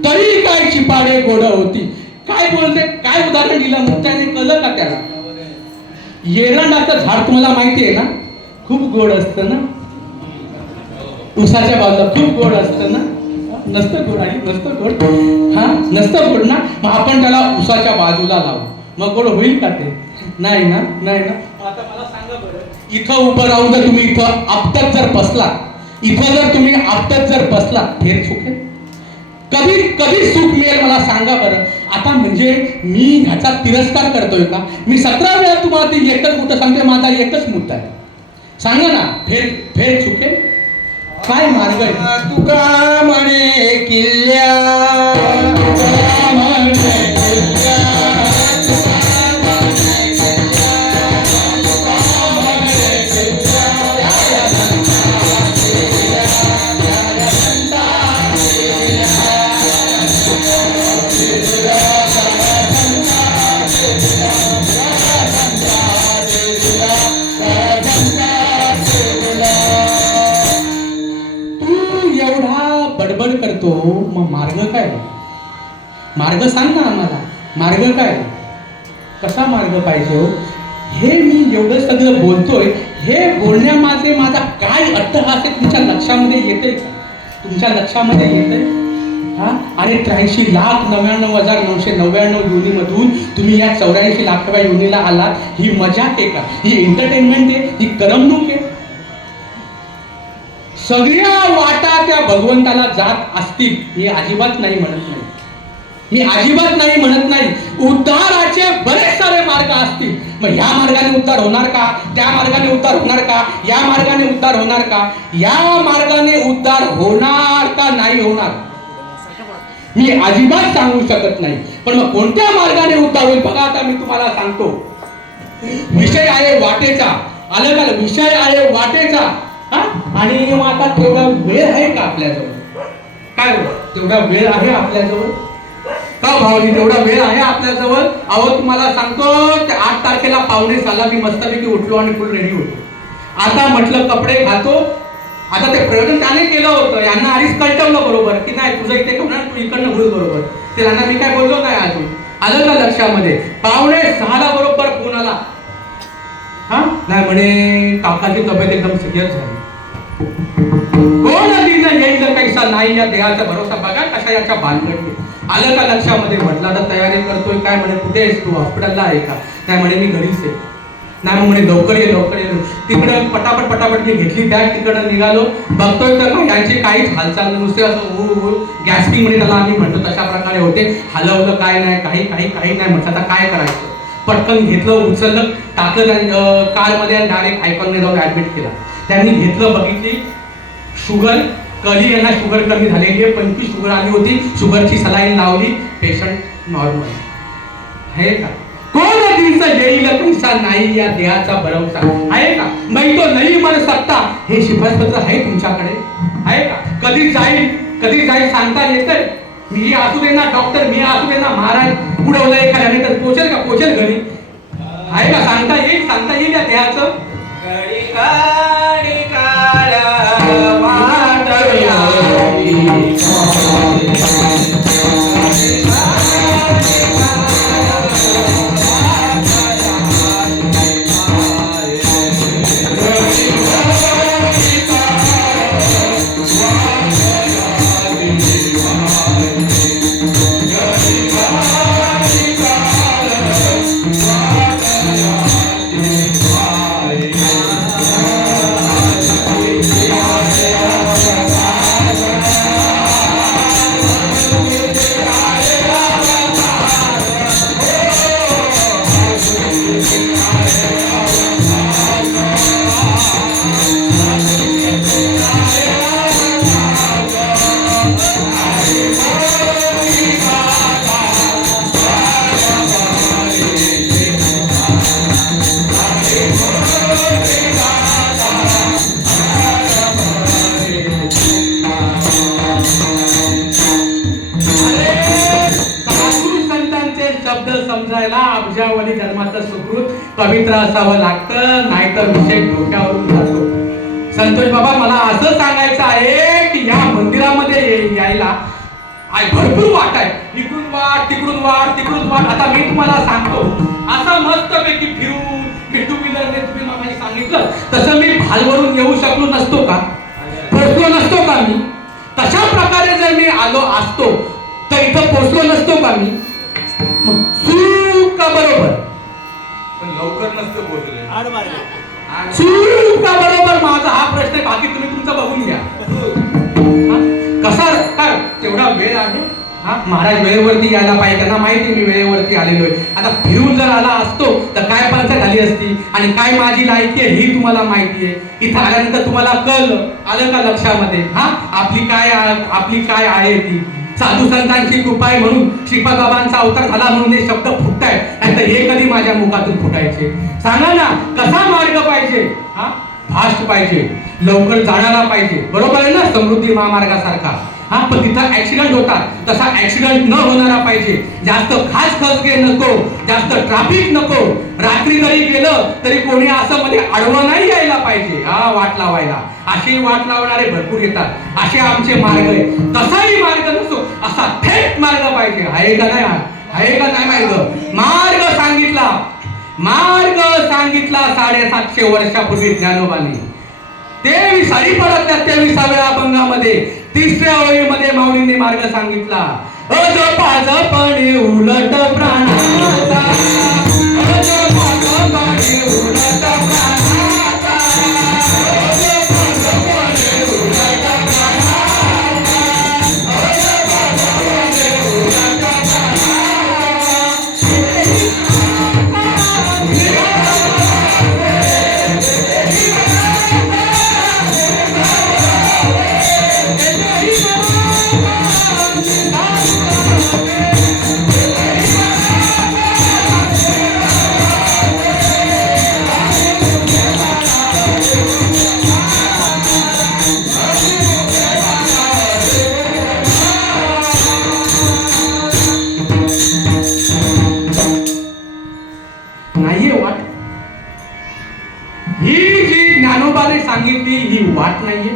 तरी काय चिपाडे गोड होती. काय बोलते? काय उदाहरण दिलं मुक्त्याने? कळलं का त्याला? एरंडाचं झाड तुम्हाला माहिती आहे ना, खूप गोड असतं ना. उसाच्या बाजूला खूप गोड असतं ना. नसतं गोड? आणि नसतं गोड? हा, नसतं गोड ना. मग आपण त्याला उसाच्या बाजूला लावू, मग गोड होईल का ते? नाही ना, नाही ना. आता मला सांगा बरं, इथं उभं राहून जर तुम्ही इथं आपटत जर बसला, इथं जर तुम्ही आपटत जर बसला, फेर चुकेल? कधी कधी सुख मिळेल मला सांगा बरं. आता म्हणजे मी ह्याचा तिरस्कार करतोय का? मी 17 वेळा तुम्हाला ती एकच मुद्दा सांगते, माझा एकच मुद्दा आहे. सांगा ना, फेर चुकेल? काय मार्ग आहे? तुका म्हणे किल्ल्या, बडबड करतो, मग मार्ग काय? मार्ग सांग ना आम्हाला. मार्ग काय? कसा मार्ग पाहिजे हो? हे मी एवढं सगळं बोलतोय, हे बोलण्यामागे माझा काय अर्थ आहे तुमच्या लक्षामध्ये येते? तुमच्या लक्षामध्ये येते? हा, अरे 83,99,999 योनीमधून तुम्ही या 84 लाखाव्या योनीला आलात. ही मजाक आहे का? ही एंटरटेनमेंट आहे? ही करमणूक आहे? सगळ्या वाटा त्या भगवंताला जात असतील, मी अजिबात नाही म्हणत नाही. मी अजिबात नाही म्हणत नाही. उद्धाराचे बरेच सारे मार्ग असतील. मग ह्या मार्गाने उद्धार होणार का? त्या मार्गाने उद्धार होणार का? या मार्गाने उद्धार होणार का? या मार्गाने उद्धार होणार का नाही होणार मी अजिबात सांगू शकत नाही. पण मग कोणत्या मार्गाने उद्धार होईल बघा. आता मी तुम्हाला सांगतो. विषय आहे वाटेचा. आलं का? विषय आहे वाटेचा. हा? आणि मग आता तेवढा वेळ आहे का आपल्याजवळ? काय हो, तेवढा वेळ आहे आपल्याजवळ का भावनी? तेवढा वेळ आहे आपल्याजवळ? अहो तुम्हाला सांगतो, 8 तारखेला पावणे 6ला मी मस्तपैकी उठलो आणि फुल रेडी होतो. आता म्हटलं कपडे घालतो. आता ते प्रयोजन त्याने केलं होतं, यांना आधीच कळटवलं बरोबर की नाही तुझं इथे होणार, तू इकडनं घुस बरोबर. ते यांना मी काय बोललो नाही अजून. आलं का लक्षामध्ये? पावणे 6ला बरोबर फोन आला. हा नाही म्हणे काकाची तब्येत एकदम सिरियस झाली. कोण दिलं येईल कैसा नाही या देहाचा भरोसा. बघा कशा याच्या भानगडी. आलं का लक्षामध्ये? म्हटलं आता तयारी करतोय. काय म्हणे कुठे आहेस तू? हॉस्पिटलला आहे का? नाही म्हणे मी घरीच आहे. नाही मग म्हणे लवकर ये लवकर ये. तिकडं पटापट मी घेतली बॅग, तिकडं निघालो. बघतोय तर ना यांची काहीच हालचाल नाही. नुसते असं गॅस्पिंग म्हणे त्याला आम्ही म्हणतो तशा प्रकारे होते. हलवलं काय नाही, काही नाही. म्हटलं आता काय करायचं? पटकन घेतलं, उचललं, टाकलं कारमध्ये आणि डायरेक्ट आयकॉनने जाऊन ऍडमिट केला. त्यांनी घेतलं, बघितली शुगर कधी यांना शुगर कमी झालेली आहे. 25 शुगर आली होती. शुगरची सलाईन लावली. पेशंट नॉर्मल आहे का? कोण दिवस येईल पैसा नाही या देहाचा भरवसा आहे का? मैं तो नाही मर सकता. हे शिफारसपत्र आहे तुमच्याकडे? आहे का? कधी जाईल सांगता येतंय? मी असू दे ना डॉक्टर, मी असू दे ना महाराज, उडवलं एखाद्याने तर पोचेल घरी? आहे का? सांगता येईल या देहाचं? समजायला अब्जावधी जन्माचं सुकृत पवित्र असावं लागतं, नाहीतर विषय डोक्यावरून जातो. संतोष बाबा मला असं सांगायचं आहे की या मंदिरामध्ये यायला भरपूर वाट आहे. इकडून वाट, तिकडून वाट. आता मी तुम्हाला सांगतो, असं मस्तपैकी फिरून मी टू व्हीलरने तुम्ही मला सांगितलं तसं मी भालवरून येऊ शकलो नसतो का? पोहोचलो नसतो का मी? तशा प्रकारे जर मी आलो असतो तर इथं पोहोचलो नसतो का मी? चूक का बरोबर? पण लवकर नसतं पोहोचले. चूक का बरोबर? माझा हा प्रश्न आहे. बाकी तुम्ही तुमचं बघून घ्या. कसा काय तेवढा वेळ आहे? हा महाराज वेळेवरती यायला पाहिजे. त्यांना माहिती मी वेळेवरती आलेलो आहे. आता फिरून जर आला असतो तर काय पंचायत झाली असती आणि काय माझी लायकी आहे ही तुम्हाला माहिती आहे. इथं आल्यानंतर तुम्हाला कळलं. आलं का लक्षामध्ये? हा आपली काय आहे ती साधू संतांची कृपा आहे म्हणून, श्रीपाद बाबांचा अवतार झाला म्हणून हे शब्द फुटतायत. नाहीतर हे कधी माझ्या मुखातून फुटायचे? सांगा ना कसा मार्ग पाहिजे? हा फास्ट पाहिजे, लवकर जाणारा पाहिजे. बरोबर आहे ना? समृद्धी महामार्गासारखा. हा पण तिथं ऍक्सिडेंट होतात, तसा ऍक्सिडेंट न होणारा पाहिजे. जास्त खचगे नको, जास्त ट्रॅफिक नको. रात्री जरी गेलं तरी कोणी असं मध्ये आडवं नाही यायला पाहिजे. हा वाट लावायला. अशी वाट लावणारे भरपूर येतात. असे आमचे मार्ग आहे. तसाही मार्ग नसतो, असा थेट मार्ग पाहिजे. आहे का नाही? आहे का नाही? मार्ग सांगितला 750 वर्षापूर्वी ज्ञानोबांनी. 23व्या अभंगामध्ये 3ऱ्या ओळीमध्ये माऊलींनी मार्ग सांगितला. अजपाजपणे उलट प्राणाचा, अजपाजपणे उलट प्राणाचा, अजपाजपणे उलट प्राणाचा, अजपाजपणे उलट प्राणाचा. ज्ञानोबाने सांगितली ही वाट नाहीये.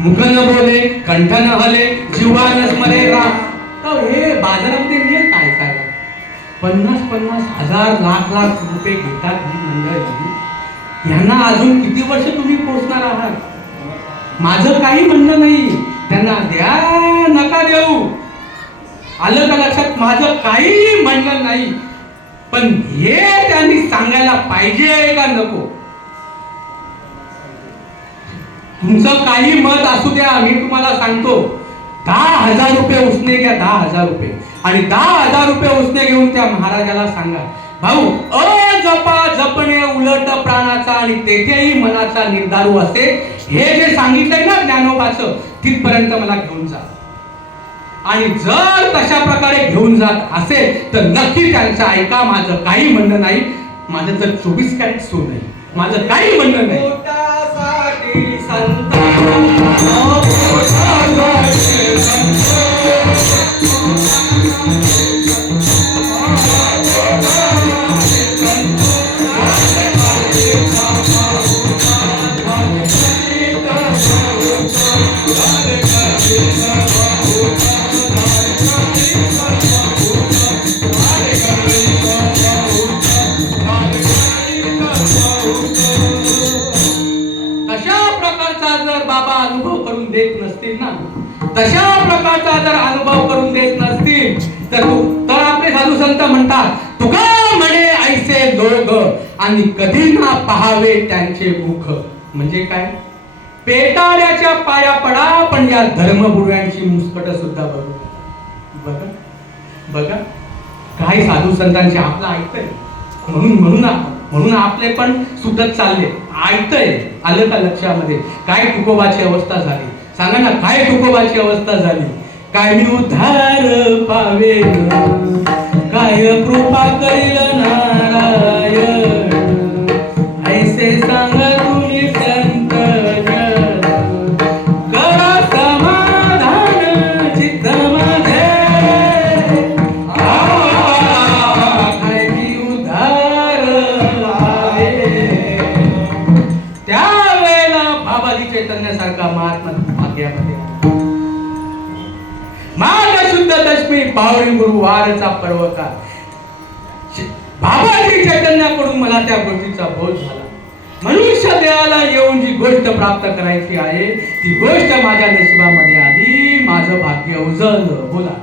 मुख न बोले, कंठ न हले, जीवा न स्मरे राम. तर हे बाजारामध्ये मिळेल काय खायला? 50-50 हजार लाख रुपये घेतात ही मंडळी. यांना अजून किती वर्ष तुम्ही पोचणार आहात? माझं काही म्हणणं नाही, त्यांना द्या नका देऊ, आलं का लक्षात? माझं काही म्हणणं नाही, पण हे त्यांनी सांगायला पाहिजे का नको? तुमचं काही मत असू द्या, मी तुम्हाला सांगतो 10,000 रुपये उसने घ्या, 10,000 रुपये, आणि 10,000 रुपये उसने घेऊन त्या महाराजाला सांगा, भाऊ अजपा जपणे उलट प्राणाचा आणि तेथेही मनाचा निर्धारू असे. हे जे सांगितलंय ना ज्ञानोबाचं, तिथपर्यंत मला घेऊन जा. आणि जर तशा प्रकारे घेऊन जात असेल तर नक्की त्यांचं ऐका. माझं काही म्हणणं नाही, माझं तर 24 कॅरेट सोनं आहे, माझं काही म्हणणं नाही. तशा प्रकारचा जर अनुभव करून देत नसतील तर आपले साधू संत म्हणतात, तुका म्हणे ऐसे लोक आणि कधी ना पहावे त्यांचे मुख. म्हणजे काय? पेटाळ्याच्या पाया पडा, पण या धर्मगुरूंची मुस्कट सुद्धा बघा बघा काही साधू संतांचे आपलं ऐकतंय, म्हणून आपले पण सुटत चालले. ऐकतंय, आलं का लक्षामध्ये? काय तुकोबाची अवस्था झाली सांगा ना, काय तुकोबाची अवस्था झाली? काय मी उद्धार पावे, काय कृपा करील नारायण, ऐसे सांग तुम्ही संत जन, करा समाधान चित्त मध्ये, काय मी उद्धार पावे. त्यावेळेला बाबाजी चैतन्यासारखा महात्मा माघ शुद्ध दशमी पावरी गुरुवारचा पर्वका. बाबाजी चैतन्याकडून मला त्या गोष्टीचा बोध झाला. मनुष्य देहाला येऊन जी गोष्ट प्राप्त करायची आहे ती गोष्ट माझ्या नशिबामध्ये आली. माझं भाग्य उजळलं. बोला.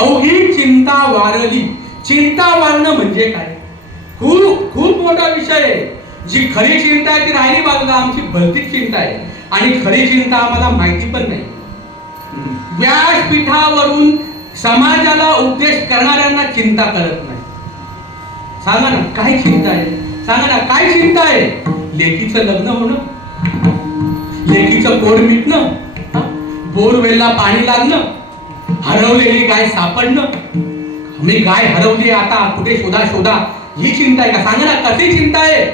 अवघी चिंता वारली. चिंता वारणं म्हणजे काय? खूप खूप मोठा विषय आहे. जी खरी चिंता आहे ती राहिली बाजूला, आमची भलतीच चिंता आहे आणि खरी चिंता आम्हाला माहिती पण नाही. व्यासपीठावरून समाजाला उपदेश करणाऱ्यांना चिंता करत नाही. सांगा ना काय चिंता आहे? सांगा ना काय चिंता आहे? लेकीचं लग्न होणं, लेकीचं पोर मिटणं, बोरवेलला पाणी लागणं, हरवलेली गाय सापडणं. मी गाय हरवली आता कुठे शोधा, ही चिंता आहे का? सांगा ना कशी चिंता आहे?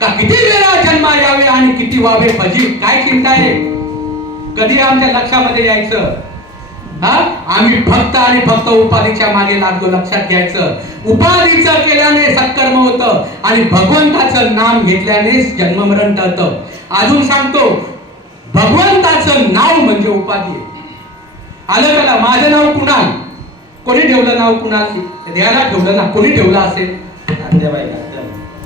का किती वेळा जन्मा यावे आणि किती व्हावे फजित? काय चिंता आहे? कधी आमच्या लक्षामध्ये यायचं? हा, आम्ही फक्त आणि फक्त उपाधीच्या मागे लागतो. लक्षात घ्यायचं, उपाधीचं केल्याने सत्कर्म होतं आणि भगवंताचं नाम घेतल्याने जन्ममरण टळतं. अजून सांगतो, भगवंताचं नाव म्हणजे उपाधी आहे. आलं का? माझं नाव कुणाल. कोणी ठेवलं नाव कुणाल? देवाला ठेवलं ना. कोणी ठेवलं असेल?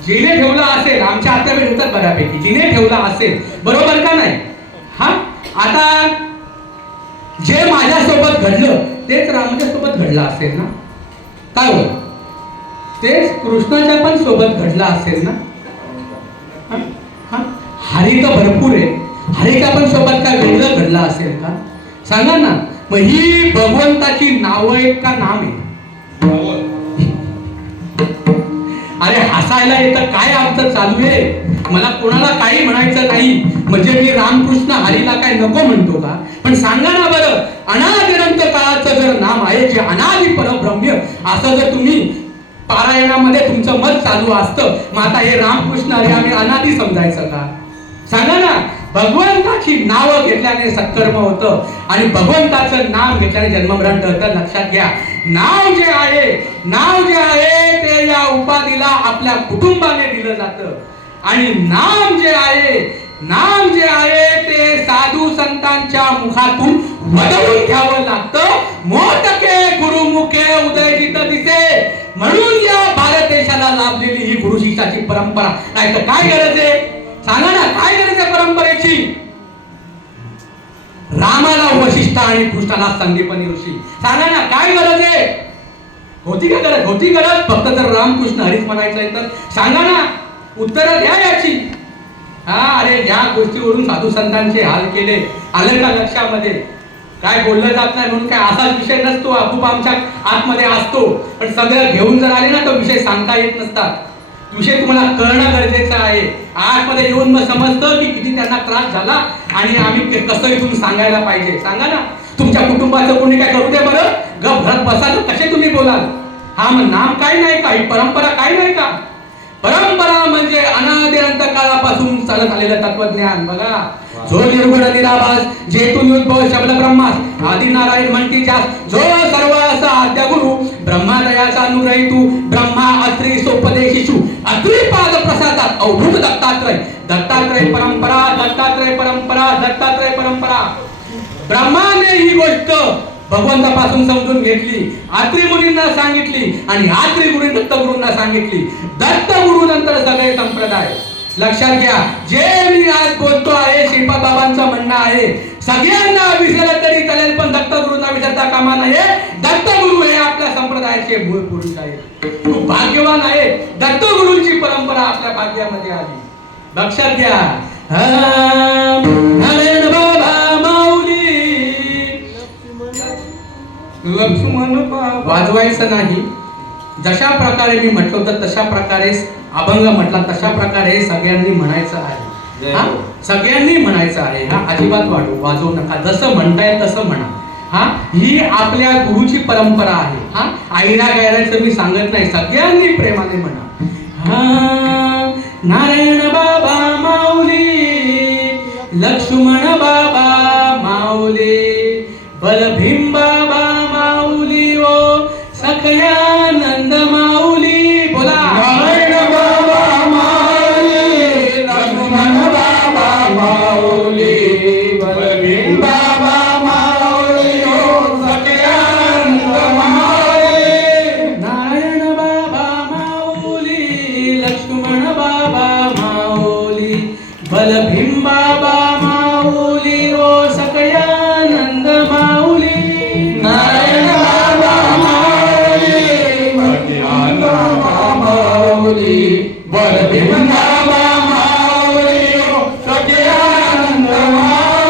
जिने ठेवलं असेल. आमच्या आत्याबाई होतात बऱ्यापैकी. जिने ठेवलं असेल, बरोबर का नाही? हा, आता जे माझ्यासोबत घडलं तेच रामाच्या सोबत घडलं असेल ना? काय होत? तेच कृष्णाच्या पण सोबत घडलं असेल ना? हरी तर भरपूर आहे. हरीच्या पण सोबत काय वेगळं घडलं असेल का? सांगा ना. मग ही भगवंताची नाव आहेत का नाम आहे? अरे हसायला येतं काय आमचं चालू आहे? मला कोणाला काही म्हणायचं नाही. म्हणजे मी रामकृष्ण हरीला काय नको म्हणतो का? पण सांगा ना बरं, अनादिअनंत काळाचं जर नाम आहे, जे अनादि परब्रह्म, असं जर तुम्ही पारायणामध्ये तुमचं मत चालू असतं, मग आता हे रामकृष्ण हरी आम्ही अनादि समजायचं का? सांगा ना. भगवंताची नावं घेतल्याने सत्कर्म होतं आणि भगवंताचं नाम घेतल्याने जन्ममरण टळतं. लक्षात घ्या, नाव जे आहे ते या उपाधीला आपल्या कुटुंबाने दिलं जातं आणि नाम जे आहे ते साधू संतांच्या मुखातून वदवून घ्यावं लागतं. मोठके गुरुमुखे उदयजित दिसे, म्हणून या भारत देशाला लाभलेली ही गुरु शिष्याची परंपरा. नाही तर काय गरज आहे? सांगा ना, काय गरज आहे परंपरेची? रामाला वशिष्ठ आणि कृष्णाला संदीपनी ऋषी. सांगा ना, काय गरज आहे? होती का गरज? होती गरज? फक्त जर रामकृष्ण हरीच म्हणायचं तर सांगा ना, उत्तर द्या याची. अरे या गोष्टीवरून साधू संतांचे हाल केले. आलं का लक्षामध्ये? काय बोललं जात नाही म्हणून काय असाच विषय नसतो, खूप आमच्या आतमध्ये असतो. पण सगळं घेऊन जर आले ना तर विषय सांगता येत नसतात. विषय तुम्हाला कळणं गरजेचं आहे. आतमध्ये येऊन मग समजतं की किती त्यांना त्रास झाला आणि आम्ही कसं इथून सांगायला पाहिजे. सांगा ना. तुमच्या कुटुंबाचं कोणी काय करू दे बरं, गप घरात बसा तर कसे तुम्ही बोलाल? हा, मग नाम काय नाही का? ही परंपरा काय नाही का? परंपरा म्हणजे अनादिअनंत काळापासून चालत आलेलं तत्वज्ञान. बघा, जो निर्गुण निराभास, जेतून उद्भव शब्द ब्रह्मास, आदि नारायण म्हणती जास, जो सर्व असा आद्य गुरु ब्रह्मादयाचा अनुग्रहितू, ब्रह्मा अत्री सोपदेशिषु, अत्री पाद प्रसादात अवधूत दत्तात्रय. दत्तात्रय परंपरा, दत्तात्रय परंपरा, दत्तात्रय परंपरा. ब्रह्माने ही गोष्ट भगवंतापासून समजून घेतली, आत्री मुनींना सांगितली आणि आत्री गुरु दत्तगुरूंना सांगितली. दत्तगुरु नंतर सगळे संप्रदाय. लक्षात घ्या, जे मी आज बोलतो आहे श्रीपाद बाबांचं म्हणणं आहे. सगळ्यांना विसरलं तरी चालेल, पण दत्तगुरूंना विसरता कामा नये. दत्तगुरु हे आपल्या संप्रदायाचे मूळ पुरुष आहेत. तू भाग्यवान आहे, दत्तगुरूंची परंपरा आपल्या भाग्यामध्ये आली. लक्षात घ्या. नारायण बाबा माऊली, लक्ष्मण वाजवायचं नाही. जशा प्रकारे मी म्हटलं होतं तशा प्रकारे अभंग म्हटला, तशा प्रकारे सगळ्यांनी म्हणायचं आहे. हा, सगळ्यांनी म्हणायचं आहे. हा, अजिबात वाजवू नका. जसं म्हणता येईल तसं म्हणा. हा, ही आपल्या गुरुची परंपरा आहे. हा, आईला गायलाचं मी सांगत नाही. सगळ्यांनी प्रेमाने म्हणा. हा, नारायण बाबा माऊली, लक्ष्मण बाबा माऊली, बलभीम बाबा माऊली, ओ सखयानंद माऊली. बोला, नारायण बाबा माऊली, लक्ष्मण बाबा माऊली, बलभीम बाबा माऊली, ओ सखयानंद माऊली. नारायण बाबा माऊली, लक्ष्मण बाबा माऊली, बलभीम बाबा माऊली, ओ सखयानंद माऊली. नारायण बाबा माऊली, बलभीम बाबा माऊली, ओ सखयानंद माऊली.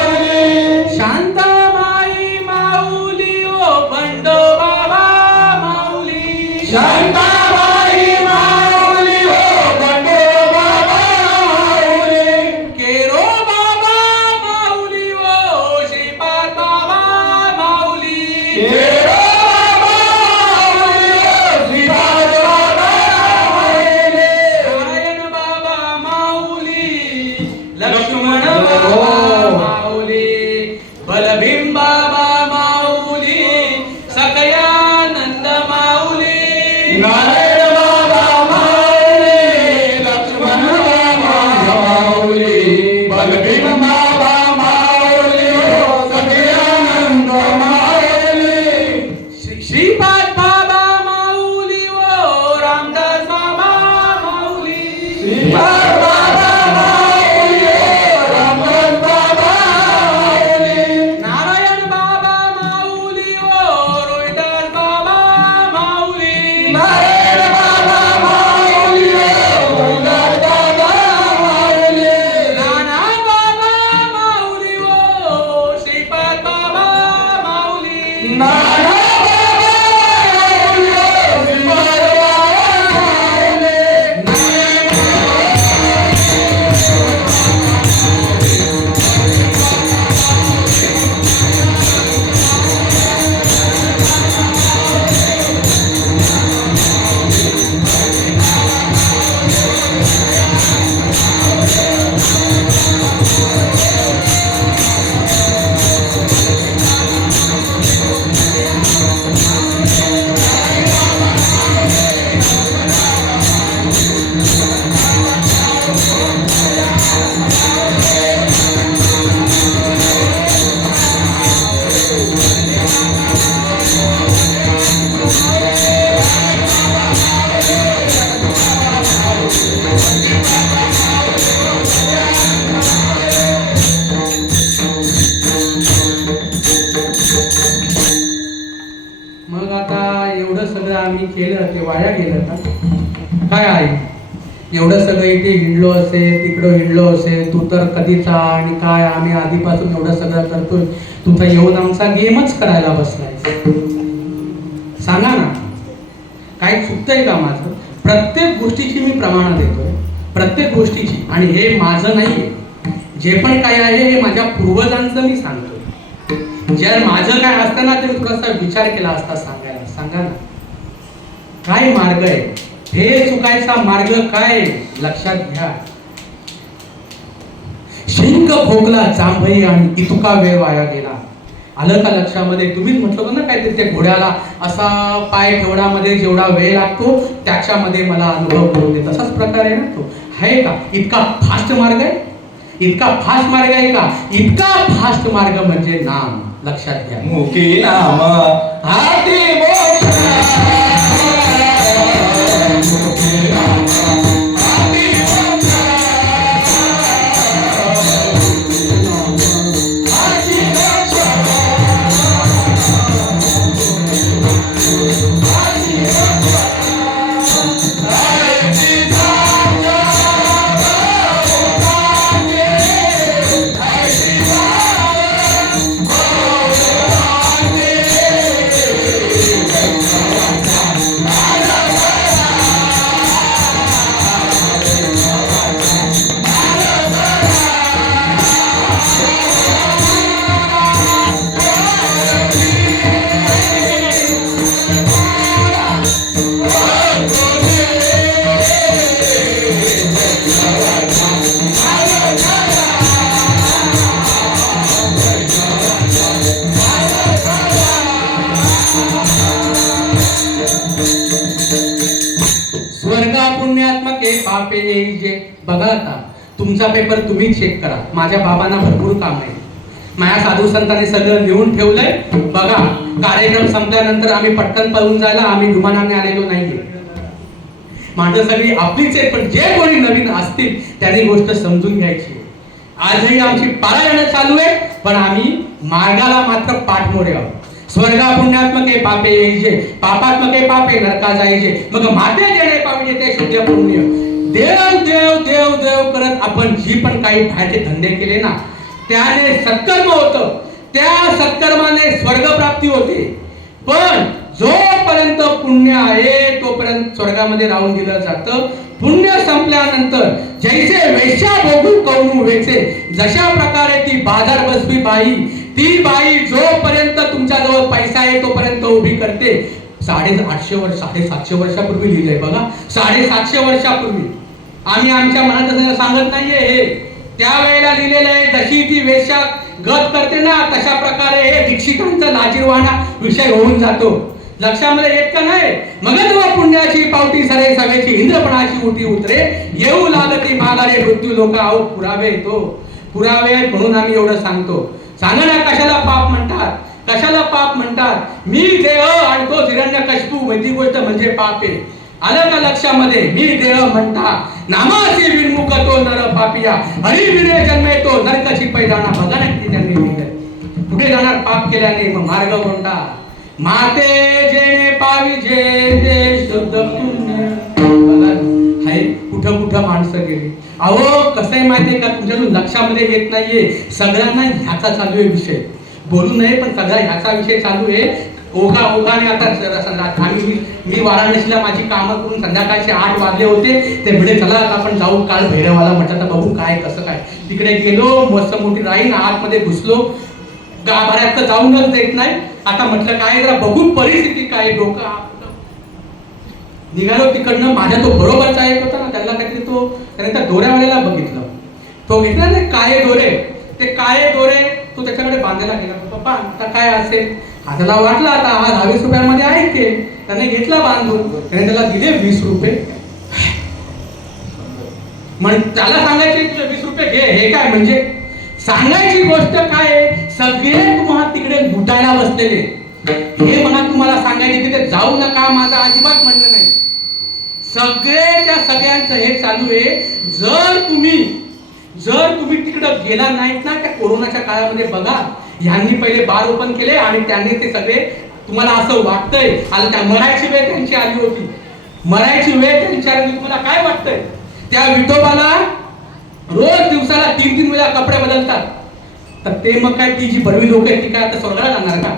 केलं ते वाया गेलं का? काय आहे एवढं सगळं इथे हिंडलो असेल तिकडं हिंडलो असेल, तू तर कधीचा आणि काय आम्ही आधीपासून एवढं सगळं करतोय, तू तर येऊन आमचा गेमच करायला बसलाय. सांगा ना काही चुकतंय का माझं? प्रत्येक गोष्टीची मी प्रमाण देतोय, प्रत्येक गोष्टीची. आणि हे माझं नाहीये, जे पण काय आहे हे माझ्या पूर्वजांचं मी सांगतोय. जर माझं काय असतं ना तरी थोडासा विचार केला असता सांगायला. सांगा ना काय मार्ग आहे? हे चुकायचा मार्ग काय लक्षात घ्या. शिंक भोगला जांभई आणि इतका वेळ वाया गेला. आलं का लक्षामध्ये? तुम्हीच म्हटलं होतं ना काहीतरी ते घोड्याला असा पाय ठेवण्यामध्ये जेवढा वेळ लागतो त्याच्यामध्ये मला अनुभव करून दे. तसाच प्रकार आहे ना तो. आहे का इतका फास्ट मार्ग आहे? इतका फास्ट मार्ग आहे का? इतका फास्ट मार्ग म्हणजे नाम. लक्षात घ्या. मुखी नाम हाती मोक्ष. स्वर्गा पुण्यात्मके पापे येईजे. बघा आता तुमचा पेपर तुम्ही चेक करा. माझ्या बाबांना भरपूर काम आहे. माझ्या साधू संतांनी सगळं लिहून ठेवलंय. बघा कार्यक्रम संपल्यानंतर आम्ही पटकन पळून जायला आम्ही विमानाने आलेलो नाहीये. माणसं सगळी आपलीच आहे, पण जे कोणी नवीन असतील त्यांनी गोष्ट समजून घ्यायची. आजही आमची पारायण चालू आहे, पण आम्ही मार्गाला मात्र पाठमोरे आहोत. स्वर्गा पुण्यात्मके पापे येईजे, पापात्मके पापे नरका जायचे. मग माते देणे पाहिजे ते शुद्ध पुण्य. देव देव देव देव करत आपण जी पण काही बाहेरचे धंदे केले ना त्याने सत्कर्म होतं. त्या सत्कर्माने स्वर्ग प्राप्ती होते. पण जोपर्यंत पुण्य आहे तोपर्यंत स्वर्गामध्ये राहून दिलं जातं. पुण्य संपल्यानंतर जैसे वेश्या भोगू कवनू वेचे, जशा प्रकारे ती बाजार बसवी बाई, ती बाई जोपर्यंत तुमच्याजवळ पैसा आहे तोपर्यंत उभी करते. 850 वर्ष 750 वर्षापूर्वी लिहिलंय बघा. 750 वर्षापूर्वी. आम्ही आमच्या मनात असं सांगत नाहीये हे. त्यावेळेला लिहिलेलं आहे. जशी ती वेश्या गत करते ना तशा प्रकारे हे दीक्षितांचा लाजीरवाणा विषय होऊन जातो. लक्षामध्ये येत का नाही? मग तेव्हा पुण्याची पावटी सरे सगळ्याची इंद्रपणाची उठी उतरे, येऊ लागती माघारे मृत्यू लोक. आहो पुरावे तो पुरावे म्हणून आम्ही एवढं सांगतो. सांगा ना कशाला पाप म्हणतात? कशाला पाप म्हणतात? मी देह आणि तो हिरण्यकशिपू म्हणजे गोष्ट म्हणजे पाप आहे. आलं का लक्षामध्ये? मी देह म्हणता नामाची विनमुख तो नर पापिया, हरी विने जन्मे तो नरकाची पैदाना. बघा ना किती त्यांनी लिहिलं. कुठे जाणार पाप केल्याने? मग मार्ग कोणता? माते जेणे पाविजे ते शुद्ध पुण्य. बघा हाय कुठं कुठं माणसं गेली. अहो कसं आहे माहितीये का? तुमच्या लक्षामध्ये येत नाहीये. सगळ्यांना ह्याचा चालू आहे विषय. बोलू नये पण सगळा ह्याचा विषय चालू आहे. ओघाने आता मी वाराणसीला माझी कामं करून संध्याकाळचे 8 वाजले होते. ते भिडे चला आपण जाऊ काल भैरवाला. म्हटलं तर बघू काय कसं काय. तिकडे गेलो, मस्त मोठी राईन, आतमध्ये घुसलो. गाभाऱ्यात तर जाऊनच देत नाही. आता म्हटलं काय जरा बघू परिस्थिती काय. डोकं निघालो तिकडनं. माझ्या तो बरोबरचा एक होता ना, त्याला काहीतरी त्याने त्या दोऱ्यावाल्याला बघितलं. तो घेतला ना काळे दोरे. ते काळे दोरे तो त्याच्याकडे बांधायला गेला. पप्पा आता काय असेल? त्याला वाटलं आता हा 10-20 रुपयामध्ये आहे ते. त्याने घेतला बांधून. त्याने त्याला दिले 20 रुपये. मग त्याला सांगायचे 20 रुपये घे. हे काय म्हणजे सांगायची गोष्ट काय? सगळे तुम्हाला तिकडे लुटायला बसलेले. हे मला तुम्हाला सांगायचे तिथे जाऊ नका, माझं अजिबात म्हणणं नाही. सगळ्याच्या सगळ्यांचं हे चालू आहे. जर तुम्ही तिकडं गेला नाहीत ना त्या कोरोनाच्या काळामध्ये, बघा ह्यांनी पहिले बार ओपन केले आणि त्यांनी ते सगळे तुम्हाला असं वाटतंय आता त्या मरायची वेळ त्यांची आली होती, मरायची वेळ त्यांची आली, तुम्हाला काय वाटतंय? त्या विठोबाला रोज दिवसाला 3-3 वेळा कपडे बदलतात, तर ते मग काय ती जी बरवी लोक आहेत ती काय आता स्वर्गाला जाणार का?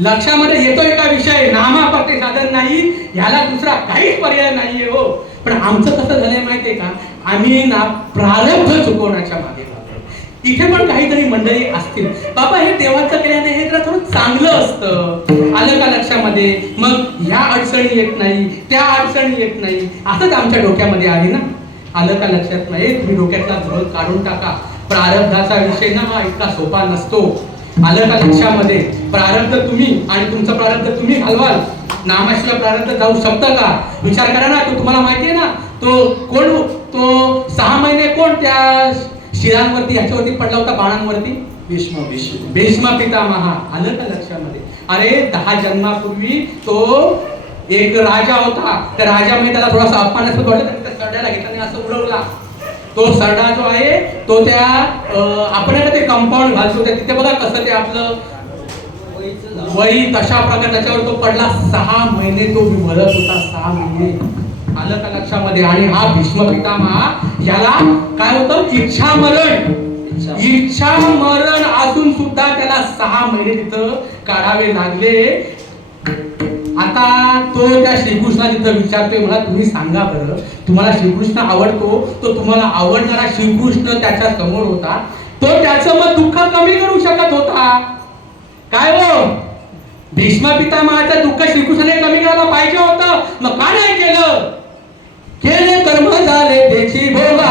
लक्षामध्ये येतोय का विषय? नामापत्ते साधन नाही, ह्याला दुसरा काहीच पर्याय नाहीये हो. पण आमचं कसं झालंय माहितीये का, आम्ही ना प्रारब्ध चुकवण्याच्या मागे लागलो. इथे पण काहीतरी मंडळी असतील, बाबा हे देवाचं केल्याने हे जरा थोडं चांगलं असतं, आलं का लक्षामध्ये? मग ह्या अडचणी येत नाही, त्या अडचणी येत नाही, असंच आमच्या डोक्यामध्ये आहे ना. आलं का लक्षात? नाही, तुम्ही डोक्यातला झोल काढून टाका. प्रारब्धाचा विषय ना हा इतका सोपा नसतो. आलं का लक्षामध्ये? प्रारब्ध तुम्ही आणि तुमचं प्रारब्ध तुम्ही घालवाल, नामाशिवाय प्रारब्ध जाऊ शकतं का? विचार करा ना. तो तुम्हाला माहितीये ना, तो कोण, तो 6 महिने कोण त्या शिरांवरती ह्याच्यावरती पडला होता, बाणांवरती? भीष्म पितामहा. आलं का लक्षामध्ये? अरे 10 जन्मापूर्वी तो एक राजा होता, त्या राजामध्ये त्याला थोडासा अपमानास्पद वाटलं, त्यांनी त्या सरड्याला घेतला असं उडवला. तो सरडा जो आहे तो त्या आपण ते कंपाऊंड घालतो तिथे बघा कसं ते आपलं वही, तशा प्रकारे त्याच्यावर तो पडला. 6 महिने तो विवळत होता, 6 महिने. आलं का लक्षामध्ये? आणि हा भीष्म पितामहा, याला काय होतं? इच्छा मरण असून सुद्धा त्याला 6 महिने तिथं काढावे लागले. आता तो त्या श्रीकृष्णा तिथं विचारतोय, मला तुम्ही सांगा बरं, तुम्हाला श्रीकृष्ण आवडतो, तो तुम्हाला आवडणारा श्रीकृष्ण त्याच्या समोर होता, तो त्याचं मग दुःख कमी करू शकत होता काय हो? भीष्म पितामहाचं दुःख श्रीकृष्णाने कमी करायला पाहिजे होतं, मग का नाही केलं? केले कर्म झाले त्याची भोगा,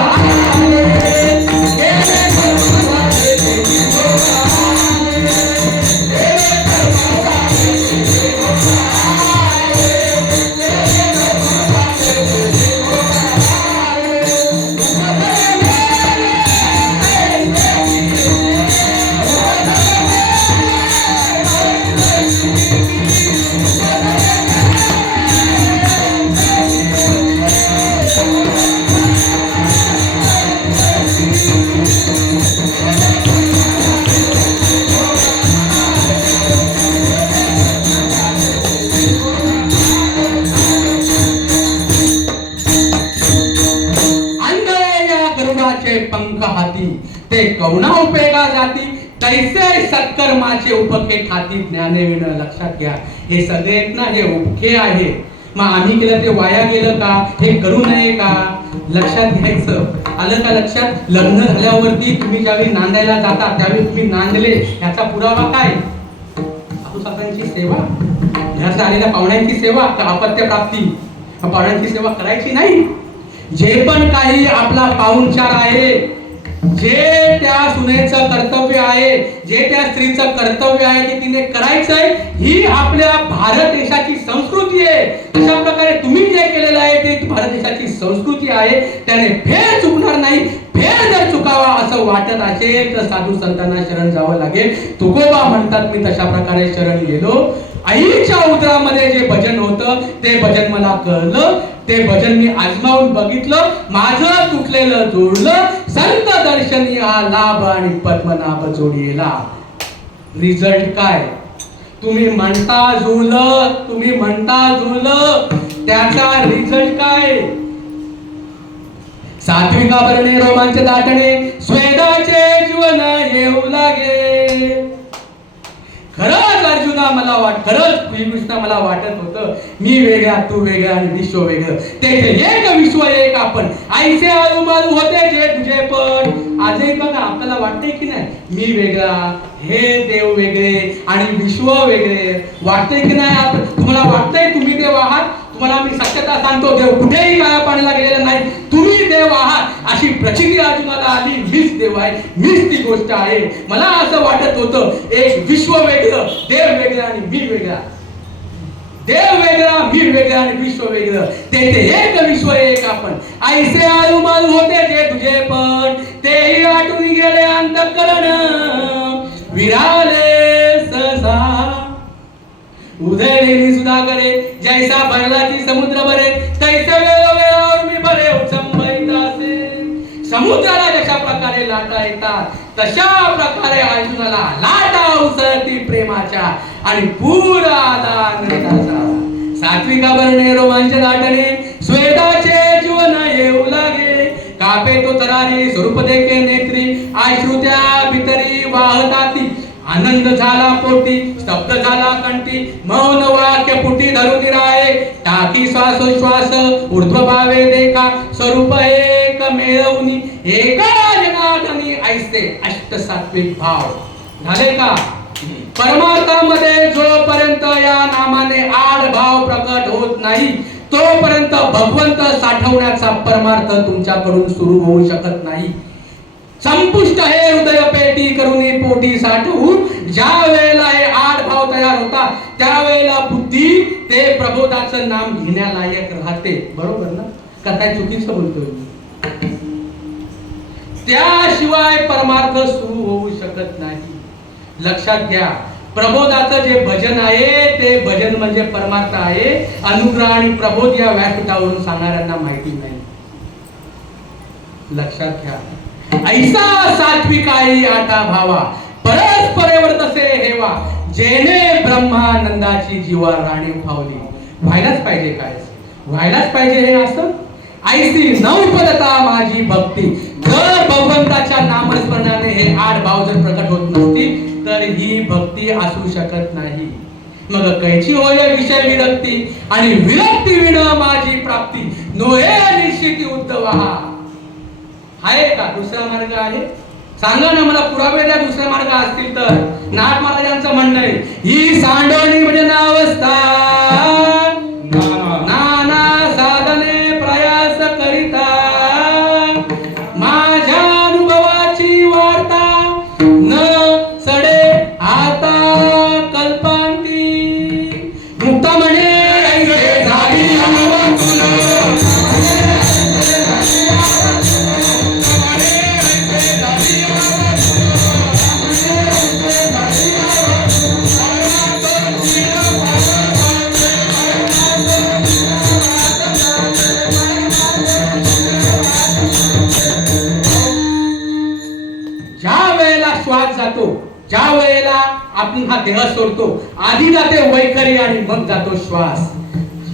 पंख हाती ते कवना उपयोगा जाती, तैसे सत्कर्माचे उपके खाती, ज्ञानेविन. लक्षात घ्या, हे सगळे ना हे उपके आहे. मग आम्ही केलं ते वाया गेलं का? हे करू नये का? लक्षात घ्यायचं. आलं का लक्षात? लग्न झाल्यावरती तुम्ही ज्यावेळी नांदायला जाता त्यावेळी तुम्ही नांदले, याचा पुरावा काय? सासूसासऱ्यांची सेवा, घरात आलेल्या पाहुण्यांची सेवा, अपत्य प्राप्ती. पाहुण्यांची सेवा करायची नाही. जे पण काही आपला पाहुणचार आहे, जे त्या सुनेचं कर्तव्य आहे, जे त्या स्त्रीचं कर्तव्य आहे ते तिने करायचंय, ही आपल्या भारत देशाची संस्कृती आहे. अशा प्रकारे तुम्ही जे केलेलं आहे ते भारत देशाची संस्कृती आहे, त्याने फेर चुकणार नाही. फेर जर चुकावा असं वाटत असेल तर साधू संतांना शरण जावं लागेल. तुकोबा म्हणतात, मी तशा प्रकारे शरण गेलो. आईच्या उदरामध्ये जे भजन होतं ते भजन मला कळलं, ते भजन मी आजमावून बघितलं, माझं तुटलेलं जोडलं, संत दर्शनी हा लाभ आणि पद्मनाभ जोडीला. रिझल्ट काय? तुम्ही म्हणता जुळलं, तुम्ही म्हणता जुळलं, त्याचा रिझल्ट काय? सात्विका भरणे, रोमांच दाटणे, स्वेदाचे जीवन येऊ लागे. खरंच अर्जुना मला खरंच श्रीकृष्णा मला वाटत होतं मी वेगळा, तू वेगळा आणि विश्व वेगळं. तेथे एक विश्व एक आपण, आईचे आलूमालू होते जे तुझे पण. आजही बघा आपल्याला वाटतंय की नाही, मी वेगळा, हे देव वेगळे आणि विश्व वेगळे. वाटतंय की नाही? आपण तुम्हाला वाटतंय तुम्ही देव आहात? तुम्हाला मी सत्यता सांगतो, देव कुठेही काळ्या पाण्याला गेलेला नाही, तुम्ही देव आहात अशी प्रचिती अर्जुनाला आली. मीच देव आहे, मीच ती गोष्ट आहे. मला असं वाटत होतं एक विश्व वेगळं, देव वेगळं आणि मी वेगळा. देव वेगळा, मी वेगळा आणि विश्व वेगळं. तेथे एक विश्व एक आपण. आईसे आलूमालू होते जे तुझे पण, तेही आटून गेले अंतःकरण. विराले सहसा उदयलेली सुधाकरे, जैसा भरलाची समुद्र भरे, तैसे वेळोवेळावर मी भरे उचंबळीत असे. समुद्राला जशा प्रकारे प्रकारे लाटा येतात तशा प्रकारे अर्जुनाला लाटा उसळती प्रेमाच्या आणि पूर आला नृत्याचा. सात्विका वर्णे रोमांच दाटणे स्वेदाचे जीवन येऊ लागे. कापे तो तरारी स्वरूप देखे नेत्री आश्रू त्या भितरी वाहताती. आनंद झाला पोटी स्तब्ध झाला कंठी मौन वाक्य पुटी धरून राहे. टाकी श्वासोश्वास ऊर्ध्व भावे देखा स्वरूप एक मिळवणी एका जनार्दनी ऐसे अष्ट सात्विक भाव झाले का. परमार्थामध्ये जोपर्यंत या नामाने आड भाव प्रकट होत नाही तोपर्यंत भगवंत साठवण्याचा परमार्थ तुमच्याकडून सुरू होऊ शकत नाही. संपुष्ट हे हृदय पेटी करूनी पोटी साठवून ज्या वेळेला हे आठ भाव तयार होतात त्यावेळेला बुद्धी ते प्रबोधाचं नाम घेण्यालायक राहते. बरोबर ना का काय चुकीचं बोलतोय. त्याशिवाय परमार्थ सुरू होऊ शकत नाही. लक्षात घ्या प्रबोधाचं जे भजन आहे ते भजन म्हणजे परमार्थ आहे. अनुग्रह आणि प्रबोध या व्यासपीठावरून सांगणाऱ्यांना माहिती नाही. लक्षात घ्या ऐसा सात्विकाई आठा भावा परस्परे वर्तसे हेवा जेने ब्रह्मानंदाची जीवा राणी फावली. व्हायलाच पाहिजे काय व्हायलाच पाहिजे हे असं. ऐसी नवपदता माझी भक्ती. जर भगवंताच्या नामस्मरणाने हे आठ भाव जर प्रकट होत नसतील तर ही भक्ती असू शकत नाही. मग कैची होय विषय विरक्ती आणि विरक्ती विण माझी प्राप्ती नोहे निश्चिती उद्धवा. आहे का दुसरा मार्ग आहे सांगा ना मला पुरावे द्या. दुसरा मार्ग असतील तर नाथ महाराजांचं म्हणणं आहे ही सांडोणी भजनावस्था नाना साधने प्रयास करिता माझ्या अनुभवाची वार्ता न सडे आता कल्पांती. मुक्ता म्हणे ज्या वेळेला आपण हा देह सोडतो आधी जाते वैखरी आणि मग जातो श्वास.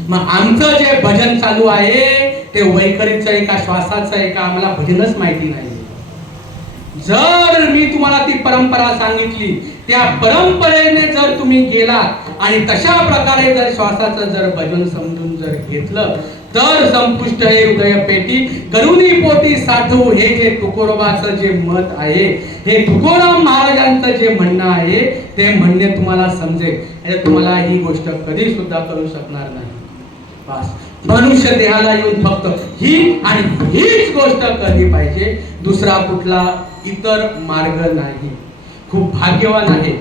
मग आमचं जे भजन चालू आहे ते वैखरीचं आहे का श्वासाचं आहे का आम्हाला भजनच माहिती नाही. जर मी तुम्हाला ती परंपरा सांगितली त्या परंपरेने जर तुम्ही गेलात आणि तशा प्रकारे जर श्वासाचं जर भजन समजून जर घेतलं तर संपुष्ट हे हृदय पेटी करुणी पोटी साठवू हे जे तुकोरोबाचं जे मत आहे हे तुकोराम महाराजांचं जे म्हणणं आहे ते म्हणणे तुम्हाला समजेल. तुम्हाला ही गोष्ट कधी सुद्धा करू शकणार नाही. बस मनुष्य देहाला येऊन फक्त ही आणि हीच गोष्ट करली पाहिजे. दुसरा कुठला इतर मार्ग नाही. खूप भाग्यवान आहे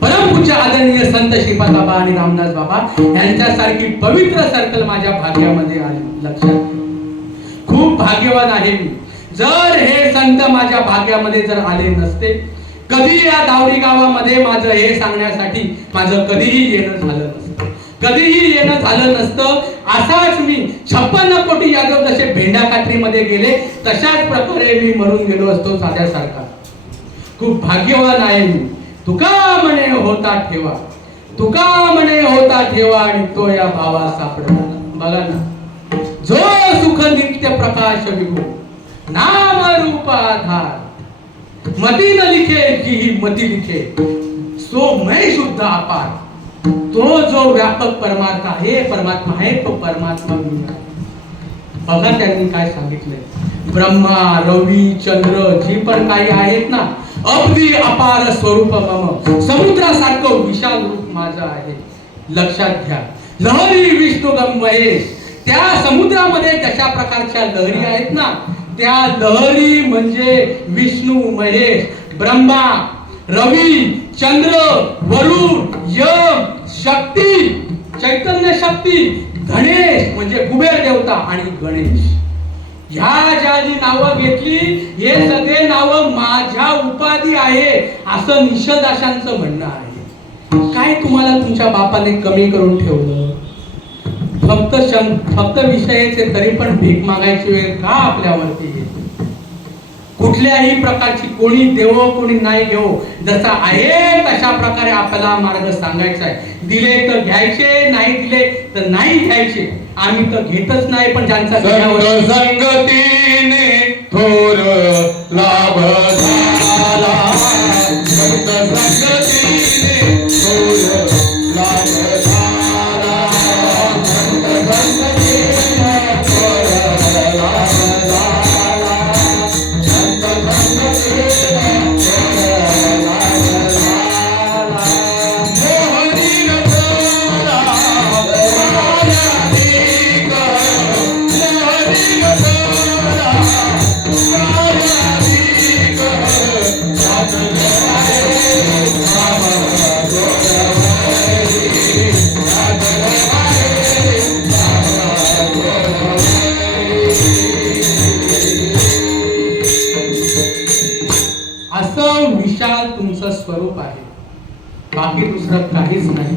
परमपूज्य आदरणीय संत श्रीपाद बाबा आणि रामदास बाबा यांच्यासारखी पवित्र सर्कल माझ्या भाग्यामध्ये आली. लक्षात खूप भाग्यवान आहे मी. जर हे संत माझ्या भाग्यामध्ये जर आले नसते कधी या दावडी गावामध्ये माझं हे सांगण्यासाठी माझं कधीही येणं झालं नसतं. कधीही येणं झालं नसतं. असाच मी 56 कोटी यादव जसे भेंडा कात्रीमध्ये गेले तशाच प्रकारे मी मरून गेलो असतो साध्यासारखा. खूप भाग्यवान आहे मी. तुका म्हणे होता ठेवा तुका म्हणे होता ठेवा आणि तो या भावा सापडला. बघा ना जो सुख नित्य प्रकाश विभू नाम रूप आधार मती न लिखे जी ही मती लिखे सो मैं शुद्ध अपार. तो जो व्यापक परमात्मा आहे परमात्मा आहे तो परमात्मा मी आहे. बघा त्यांनी काय सांगितलंय. ब्रह्मा रवी चंद्र जी पण काही आहेत ना अगदी अपार स्वरूप मम समुद्रासारखं विशाल रूप माझं आहे. लक्षात घ्या लहरी विष्णुगम महेश. त्या समुद्रामध्ये जशा प्रकारच्या लहरी आहेत ना त्या लहरी म्हणजे विष्णू महेश ब्रह्मा रवी चंद्र वरुण यम शक्ती चैतन्य शक्ती गणेश म्हणजे कुबेर देवता आणि गणेश. ह्या ज्या जी नावं घेतली हे सगळे नावं माझ्या उपाधी आहे असं निषदाशांचं म्हणणं आहे. काय तुम्हाला तुमच्या बापाने कमी करून ठेवलं. फक्त विषयाचे तरी पण भीक मागायची वेळ का आपल्यावरती येते. कुठल्याही प्रकारची कोणी देवो कोणी नाही घेवो, जसा आहे तशा प्रकारे आपल्याला मार्ग सांगायचा आहे. दिले तर घ्यायचे, नाही दिले तर नाही घ्यायचे. आम्ही तर घेतच नाही, पण ज्यांचा घ्यावं- संगतीने थोर लाभ झाला, संत संगतीने थोर लाभ झाला, संत संगतीने थोर लाभ झाला, संत संगतीने थोर लाभ झाला. मोहनी नटला मायाधिक, मोहनी नटला मायाधिक, सात जगाए राम गोरवरी, सात जगाए राम गोरवरी. असं विशाल तुमचं स्वरूप आहे, बाकी दुसरं काहीच नाही.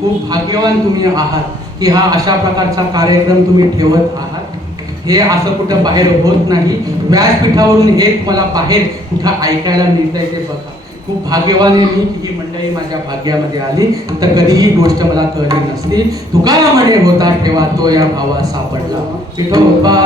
खूप भाग्यवान तुम्ही आहात की हा अशा प्रकारचा कार्यक्रम तुम्ही ठेवत आहात. हे असं कुठं बाहेर होत नाही. व्यासपीठावरून हे मला बाहेर कुठं ऐकायला मिळतंय ते बघा. खूप भाग्यवान आहे मी की ही मंडळी माझ्या भाग्यामध्ये आली, तर कधीही गोष्ट मला कळली नसती. तुकारा म्हणे होता ठेवा तो या भावा सापडला. विठोबा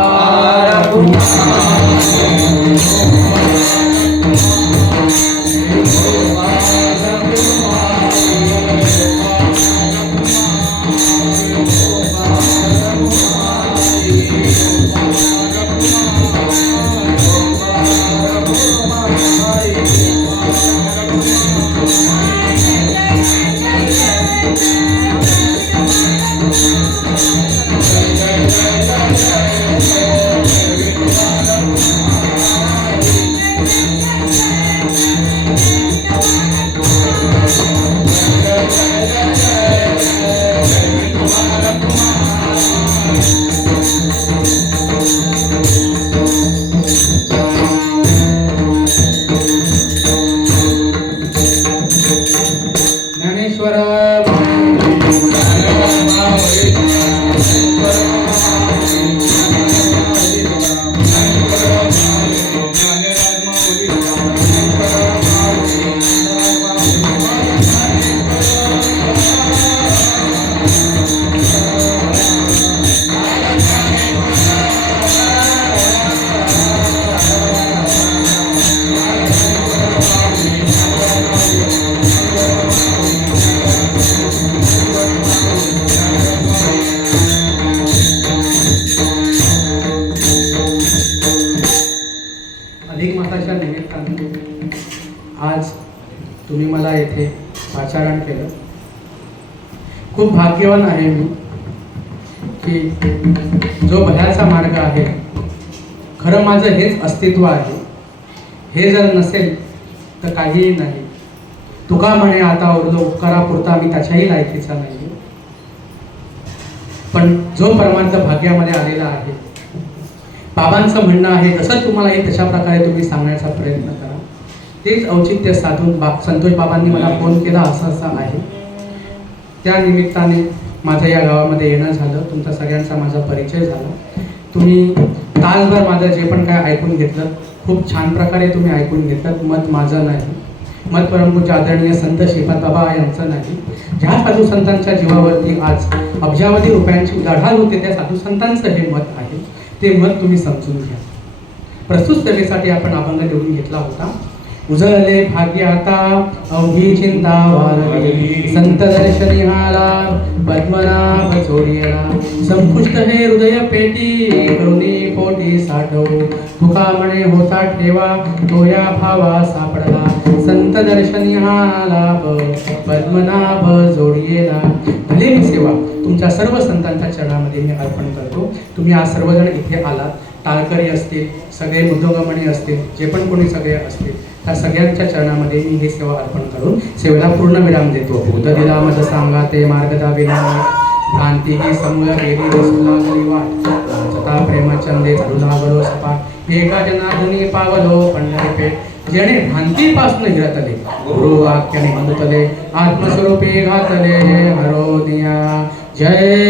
ज्ञानेश्वर अधिक मासाच्या निमित्ताने आज तुम्ही मला येथे पाचारण केलं. खूप भाग्यवान आहे मी की जो भल्याचा मार्ग आहे, खरं माझं हेच अस्तित्व आहे. हे जर नसेल तर काहीही नाही. तुका म्हणे आता उरलो उपकारापुरता मी त्याच्याही लायकीचा नाही. पण जो परमार्थ भाग्यामध्ये आलेला आहे, बाबांचं म्हणणं आहे जसं तुम्हाला येईल तशा प्रकारे तुम्ही सांगण्याचा प्रयत्न करा. तेच औचित्य साधून संतोष बाबांनी मला फोन केला असं आहे. त्या निमित्ताने माझं या गावामध्ये येणं झालं. तुमचा सगळ्यांचा माझा परिचय झाला. तुम्ही तासभर माझं जे पण काय ऐकून घेतलं, खूप छान प्रकारे तुम्ही ऐकून घेतलं. मत माझं नाही, मत परमपूज्य आदरणीय संत श्रीपाद बाबा यांचं नाही. ज्या साधू संतांच्या जीवावरती आज अब्जावधी रुपयांची लढाई होते, त्या साधू संतांचं हे मत आहे. ते मत तुम्ही समजून घ्या. प्रस्तुत सेवेसाठी आपण अभंग लिहून घेतला होता. उजळले भाग्य आता अवघी चिंता वारली, संत दर्शनी आला पद्मनाभ जोडियाला. संपुष्ट हे हृदय पेटी करुणी पोटी साठव, तुका म्हणे होता ठेवा तो या भावा सापडला. संत दर्शनी आला पद्मनाभ जोडियेला. भले मी सेवा तुमच्या सर्व संतांच्या चरणामध्ये मी अर्पण करतो. तुम्ही आज सर्वजण इथे आलात, टाळकरी असतील, सगळे मृदुंगमणी असतील, जे पण कोणी सगळे असतील, त्या सगळ्यांच्या चरणामध्ये मी ही सेवा अर्पण करून सेवेला पूर्ण विराम देतो. भूत दिला मज सांगा ते मार्ग दाविला, भ्रांती ही समूळ गेली रसुला गली वाट, नाचता प्रेमचंदे धरू लागलो सपाट, एका जनार्दनी पावलो पंढरीपेठ. जेणे भ्रांतीपासून हिरतले गुरु वाक्याने बंधुतले, आत्मस्वरूपी घातले हरो दिया. जय